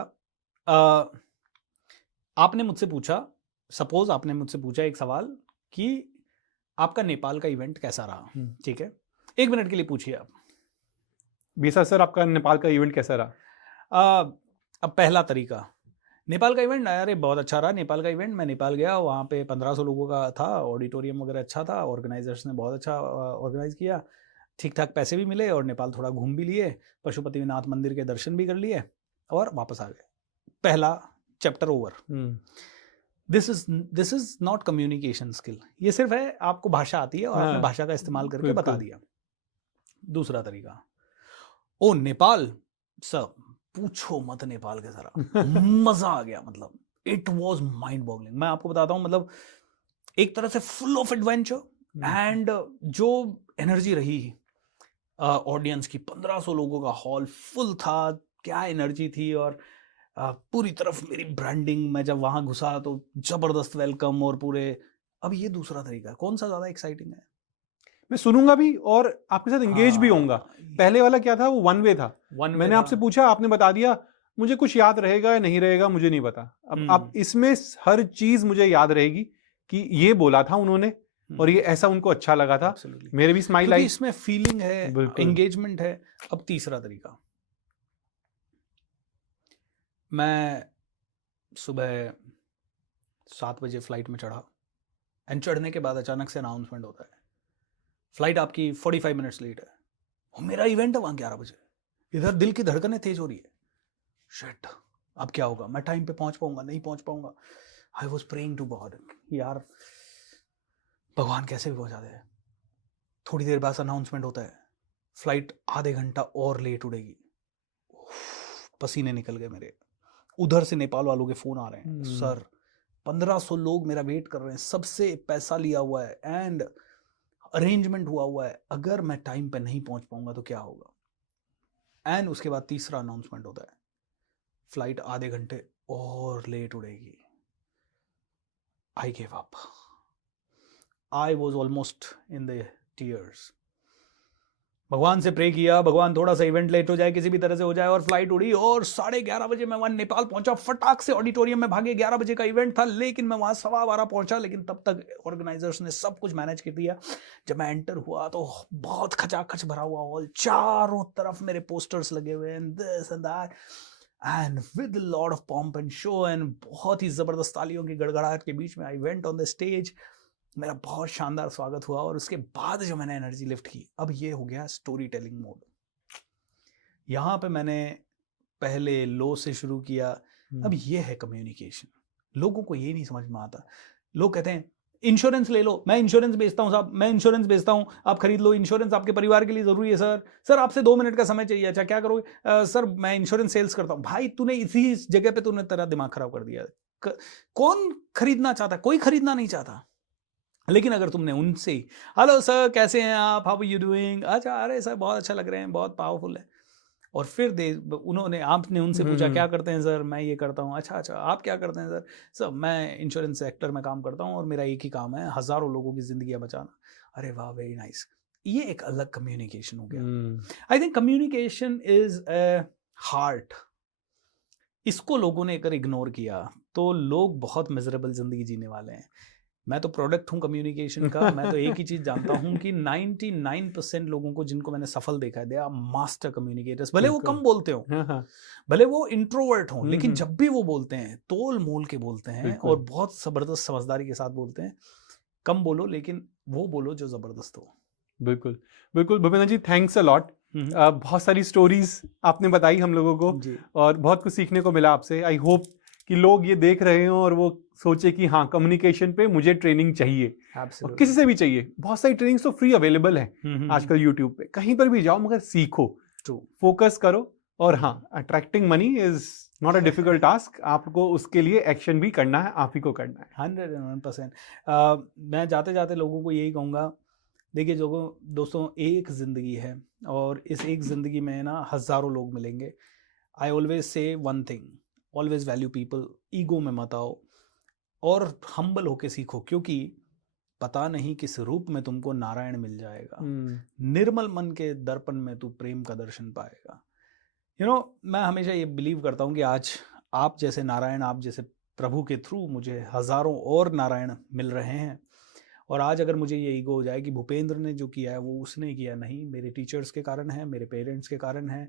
आपने मुझसे पूछा, सपोज आपने मुझसे पूछा एक सवाल कि आपका नेपाल का इवेंट कैसा रहा, ठीक है, 1 मिनट के लिए पूछिए आप। बीसा सर, आपका नेपाल का इवेंट कैसा रहा? अब पहला तरीका, नेपाल का इवेंट, अरे बहुत अच्छा रहा नेपाल का इवेंट। मैं नेपाल गया, वहाँ पे 1500 लोगों का था, ऑडिटोरियम वगैरह अच्छा था, ऑर्गेनाइजर्स ने बहुत अच्छा ऑर्गेनाइज किया, ठीक ठाक पैसे भी मिले, और नेपाल थोड़ा घूम भी लिए, पशुपतिनाथ मंदिर के दर्शन भी कर लिए और वापस आ गए। पहला chapter over. This is not communication skill, ये सिर्फ है आपको भाषा आती है और आपने भाषा का इस्तेमाल करके बता दिया। दूसरा तरीका, ओ नेपाल सब पूछो मत, नेपाल के सारा मजा आ गया, मतलब इट वाज माइंड बॉगलिंग। मैं आपको बताता हूँ, मतलब एक तरह से फुल ऑफ एडवेंचर, एंड जो एनर्जी रही ऑडियंस की, 1500 लोगों का हॉल फुल था, क्या एनर्जी थी, और पूरी तरफ मेरी ब्रांडिंग। मैं जब वहां घुसा तो जबरदस्त वेलकम, और पूरे। अब ये दूसरा तरीका, कौन सा ज्यादा एक्साइटिंग है? मैं सुनूंगा भी और आपके साथ एंगेज भी होऊंगा। पहले वाला क्या था, वो वन वे था, मैंने आपसे पूछा, आपने बता दिया, मुझे कुछ याद रहेगा या नहीं रहेगा मुझे नहीं पता। अब इसमें हर चीज मुझे याद रहेगी कि ये बोला था उन्होंने, और ये ऐसा उनको अच्छा लगा था। Absolutely. मेरे भी स्माइल क्योंकि आई। इसमें फीलिंग है, बिल्कुल। एंगेजमेंट है। अब तीसरा तरीका, मैं सुबह 7 बजे फ्लाइट में चढ़ा एंड चढ़ने के बाद अचानक से अनाउंसमेंट होता है, फ्लाइट आपकी 45 मिनट्स लेट है और मेरा इवेंट है वहाँ 11 बजे। इधर दिल की धड़कनें तेज हो रही है, शिट अब क्या होगा, मैं टाइम पे पहुंच पाऊंगा नहीं पहुंच पाऊंगा। I was praying to God, यार भगवान कैसे भी पहुंचा दे। थोड़ी देर बाद अनाउंसमेंट होता है, फ्लाइट आधे घंटा और लेट उड़ेगी। पसीने निकल गए मेरे। उधर से नेपाल वालों के फोन आ रहे हैं, सर 1500 लोग मेरा वेट कर रहे हैं, सबसे पैसा लिया हुआ है एंड अरेंजमेंट हुआ है, अगर मैं टाइम पे नहीं पहुंच पाऊंगा तो क्या होगा। एंड उसके बाद तीसरा अनाउंसमेंट होता है, फ्लाइट आधे घंटे और लेट उड़ेगी। I give up, I was almost in the tears. भगवान से प्रे किया, भगवान थोड़ा सा इवेंट लेट हो जाए, किसी भी तरह से हो जाए, और फ्लाइट उड़ी और 11:30 बजे मैं वहाँ नेपाल पहुंचा। फटाक से ऑडिटोरियम में भागे, 11 बजे का इवेंट था, लेकिन मैं वहाँ 12:15 पहुंचा। लेकिन तब तक ऑर्गेनाइजर्स ने सब कुछ मैनेज कर दिया। जब मैं एंटर हुआ तो बहुत खचाखच भरा हुआ हॉल, चारों तरफ मेरे पोस्टर्स लगे हुए हैं, this and that, and with lot of pomp and show, and बहुत ही जबरदस्त तालियों की गड़गड़ाहट के बीच में I went on the stage. मेरा बहुत शानदार स्वागत हुआ और उसके बाद जो मैंने एनर्जी लिफ्ट की, अब ये हो गया स्टोरी टेलिंग मोड। यहाँ पे मैंने पहले लो से शुरू किया, अब ये है कम्युनिकेशन। लोगों को ये नहीं समझ में आता। लोग कहते हैं इंश्योरेंस ले लो, मैं इंश्योरेंस बेचता हूँ साहब, मैं इंश्योरेंस बेचता हूँ, आप खरीद लो, इंश्योरेंस आपके परिवार के लिए जरूरी है सर। सर आपसे 2 मिनट का समय चाहिए, अच्छा क्या करोगे? सर मैं इंश्योरेंस सेल्स करता हूँ। भाई तूने इसी जगह पे तूने तेरा दिमाग खराब कर दिया। कौन खरीदना चाहता? कोई खरीदना नहीं चाहता। लेकिन अगर तुमने उनसे हेलो सर कैसे हैं आप, हाउ आर यू डूइंग, अच्छा अरे सर बहुत अच्छा लग रहे हैं, बहुत पावरफुल है, और फिर आपने उनसे पूछा क्या करते हैं सर, मैं ये करता हूँ, अच्छा आप क्या करते हैं सर? सर मैं इंश्योरेंस सेक्टर में काम करता हूँ और मेरा एक ही काम है, हजारों लोगों की जिंदगियां बचाना। अरे वाह, वेरी नाइस। ये एक अलग कम्युनिकेशन हो गया। I think communication is a heart. इसको लोगों ने अगर इग्नोर किया तो लोग बहुत मिजरेबल जिंदगी जीने वाले हैं। मैं तो प्रोडक्ट हूँ कम्युनिकेशन का। मैं तो एक ही चीज जानता हूँ कि 99% लोगों को जिनको मैंने सफल देखा है, दे आर मास्टर कम्युनिकेटर्स। भले वो कम बोलते हो, भले वो इंट्रोवर्ट हो, लेकिन जब भी वो बोलते हैं तोल मोल के बोलते हैं और बहुत जबरदस्त समझदारी के साथ बोलते हैं। कम बोलो लेकिन वो बोलो जो जबरदस्त हो। बिल्कुल बिल्कुल भूपेंद्र जी, थैंक्स अ लॉट। बहुत सारी स्टोरीज आपने बताई हम लोगों को और बहुत कुछ सीखने को मिला आपसे। आई होप कि लोग ये देख रहे हो और वो सोचे कि हाँ, कम्युनिकेशन पे मुझे ट्रेनिंग चाहिए। और किसी से भी चाहिए। बहुत सारी ट्रेनिंग्स तो फ्री अवेलेबल है आजकल यूट्यूब पे, कहीं पर भी जाओ मगर सीखो, फोकस करो। और हाँ, attracting money is not a difficult task. आपको उसके लिए एक्शन भी करना है, आप ही को करना है। 101%। मैं जाते जाते लोगों को यही कहूँगा, देखिए दोस्तों, एक ज़िंदगी है और इस एक ज़िंदगी में ना हज़ारों लोग मिलेंगे। I always say one thing, always value people. Ego में मत आओ और हम्बल होके सीखो, क्योंकि पता नहीं किस रूप में तुमको नारायण मिल जाएगा। निर्मल मन के दर्पण में तू प्रेम का दर्शन पाएगा। मैं हमेशा ये बिलीव करता हूँ कि आज आप जैसे नारायण, आप जैसे प्रभु के थ्रू मुझे हज़ारों और नारायण मिल रहे हैं। और आज अगर मुझे ये ईगो हो जाए कि भूपेंद्र ने जो किया है वो उसने किया, नहीं, मेरे टीचर्स के कारण है, मेरे पेरेंट्स के कारण है।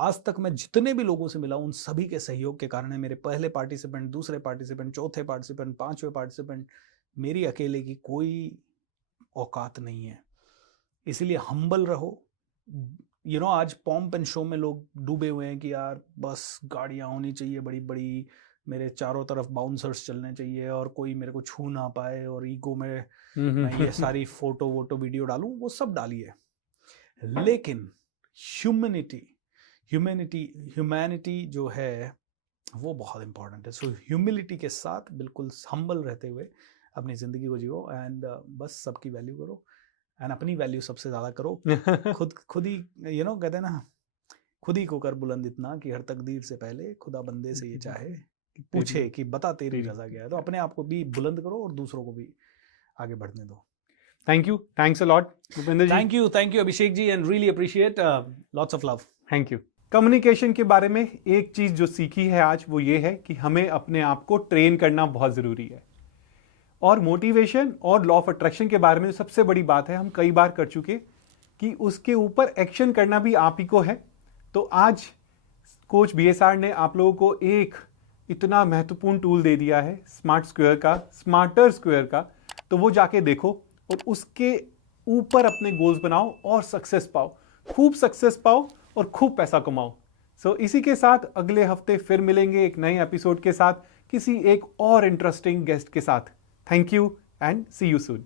आज तक मैं जितने भी लोगों से मिला उन सभी के सहयोग के कारण है। मेरे पहले पार्टिसिपेंट, दूसरे पार्टिसिपेंट, चौथे पार्टिसिपेंट, 5वें पार्टिसिपेंट, मेरी अकेले की कोई औकात नहीं है। इसलिए हम्बल रहो। आज पॉम्प एंड शो में लोग डूबे हुए हैं कि यार बस गाड़ियाँ होनी चाहिए बड़ी बड़ी, मेरे चारों तरफ बाउंसर्स चलने चाहिए और कोई मेरे को छू ना पाए, और ईगो में मैं ये सारी फोटो वोटो वीडियो डालूं, वो सब डालिए। लेकिन ह्यूमैनिटी जो है वो बहुत इंपॉर्टेंट है। सो ह्यूमिलिटी के साथ बिल्कुल हम्बल रहते हुए अपनी ज़िंदगी को जियो एंड बस सबकी वैल्यू करो एंड अपनी वैल्यू सबसे ज़्यादा करो। खुद ही कहते हैं ना, खुद ही को कर बुलंद इतना कि हर तकदीर से पहले खुदा बंदे से ये चाहे कि पूछे कि बता तेरी रज़ा क्या है। तो अपने आप को भी बुलंद करो और दूसरों को भी आगे बढ़ने दो। Thank you, thanks a lot Bhupendra ji. Thank you Abhishek ji, and really appreciate, lots of love. Thank you. Communication के बारे में एक चीज जो सीखी है आज वो ये है कि हमें अपने आप को ट्रेन करना बहुत जरूरी है। और मोटिवेशन और लॉ ऑफ अट्रैक्शन के बारे में सबसे बड़ी बात है, हम कई बार कर चुके कि उसके ऊपर एक्शन करना भी आप ही को है। तो आज कोच BSR ने आप लोगों को एक इतना महत्वपूर्ण टूल दे दिया है स्मार्ट स्क्वायर का, स्मार्टर स्क्वायर का। तो वो जाके देखो और उसके ऊपर अपने गोल्स बनाओ और सक्सेस पाओ, खूब सक्सेस पाओ और खूब पैसा कमाओ। सो इसी के साथ अगले हफ्ते फिर मिलेंगे एक नए एपिसोड के साथ, किसी एक और इंटरेस्टिंग गेस्ट के साथ। Thank you and see you soon.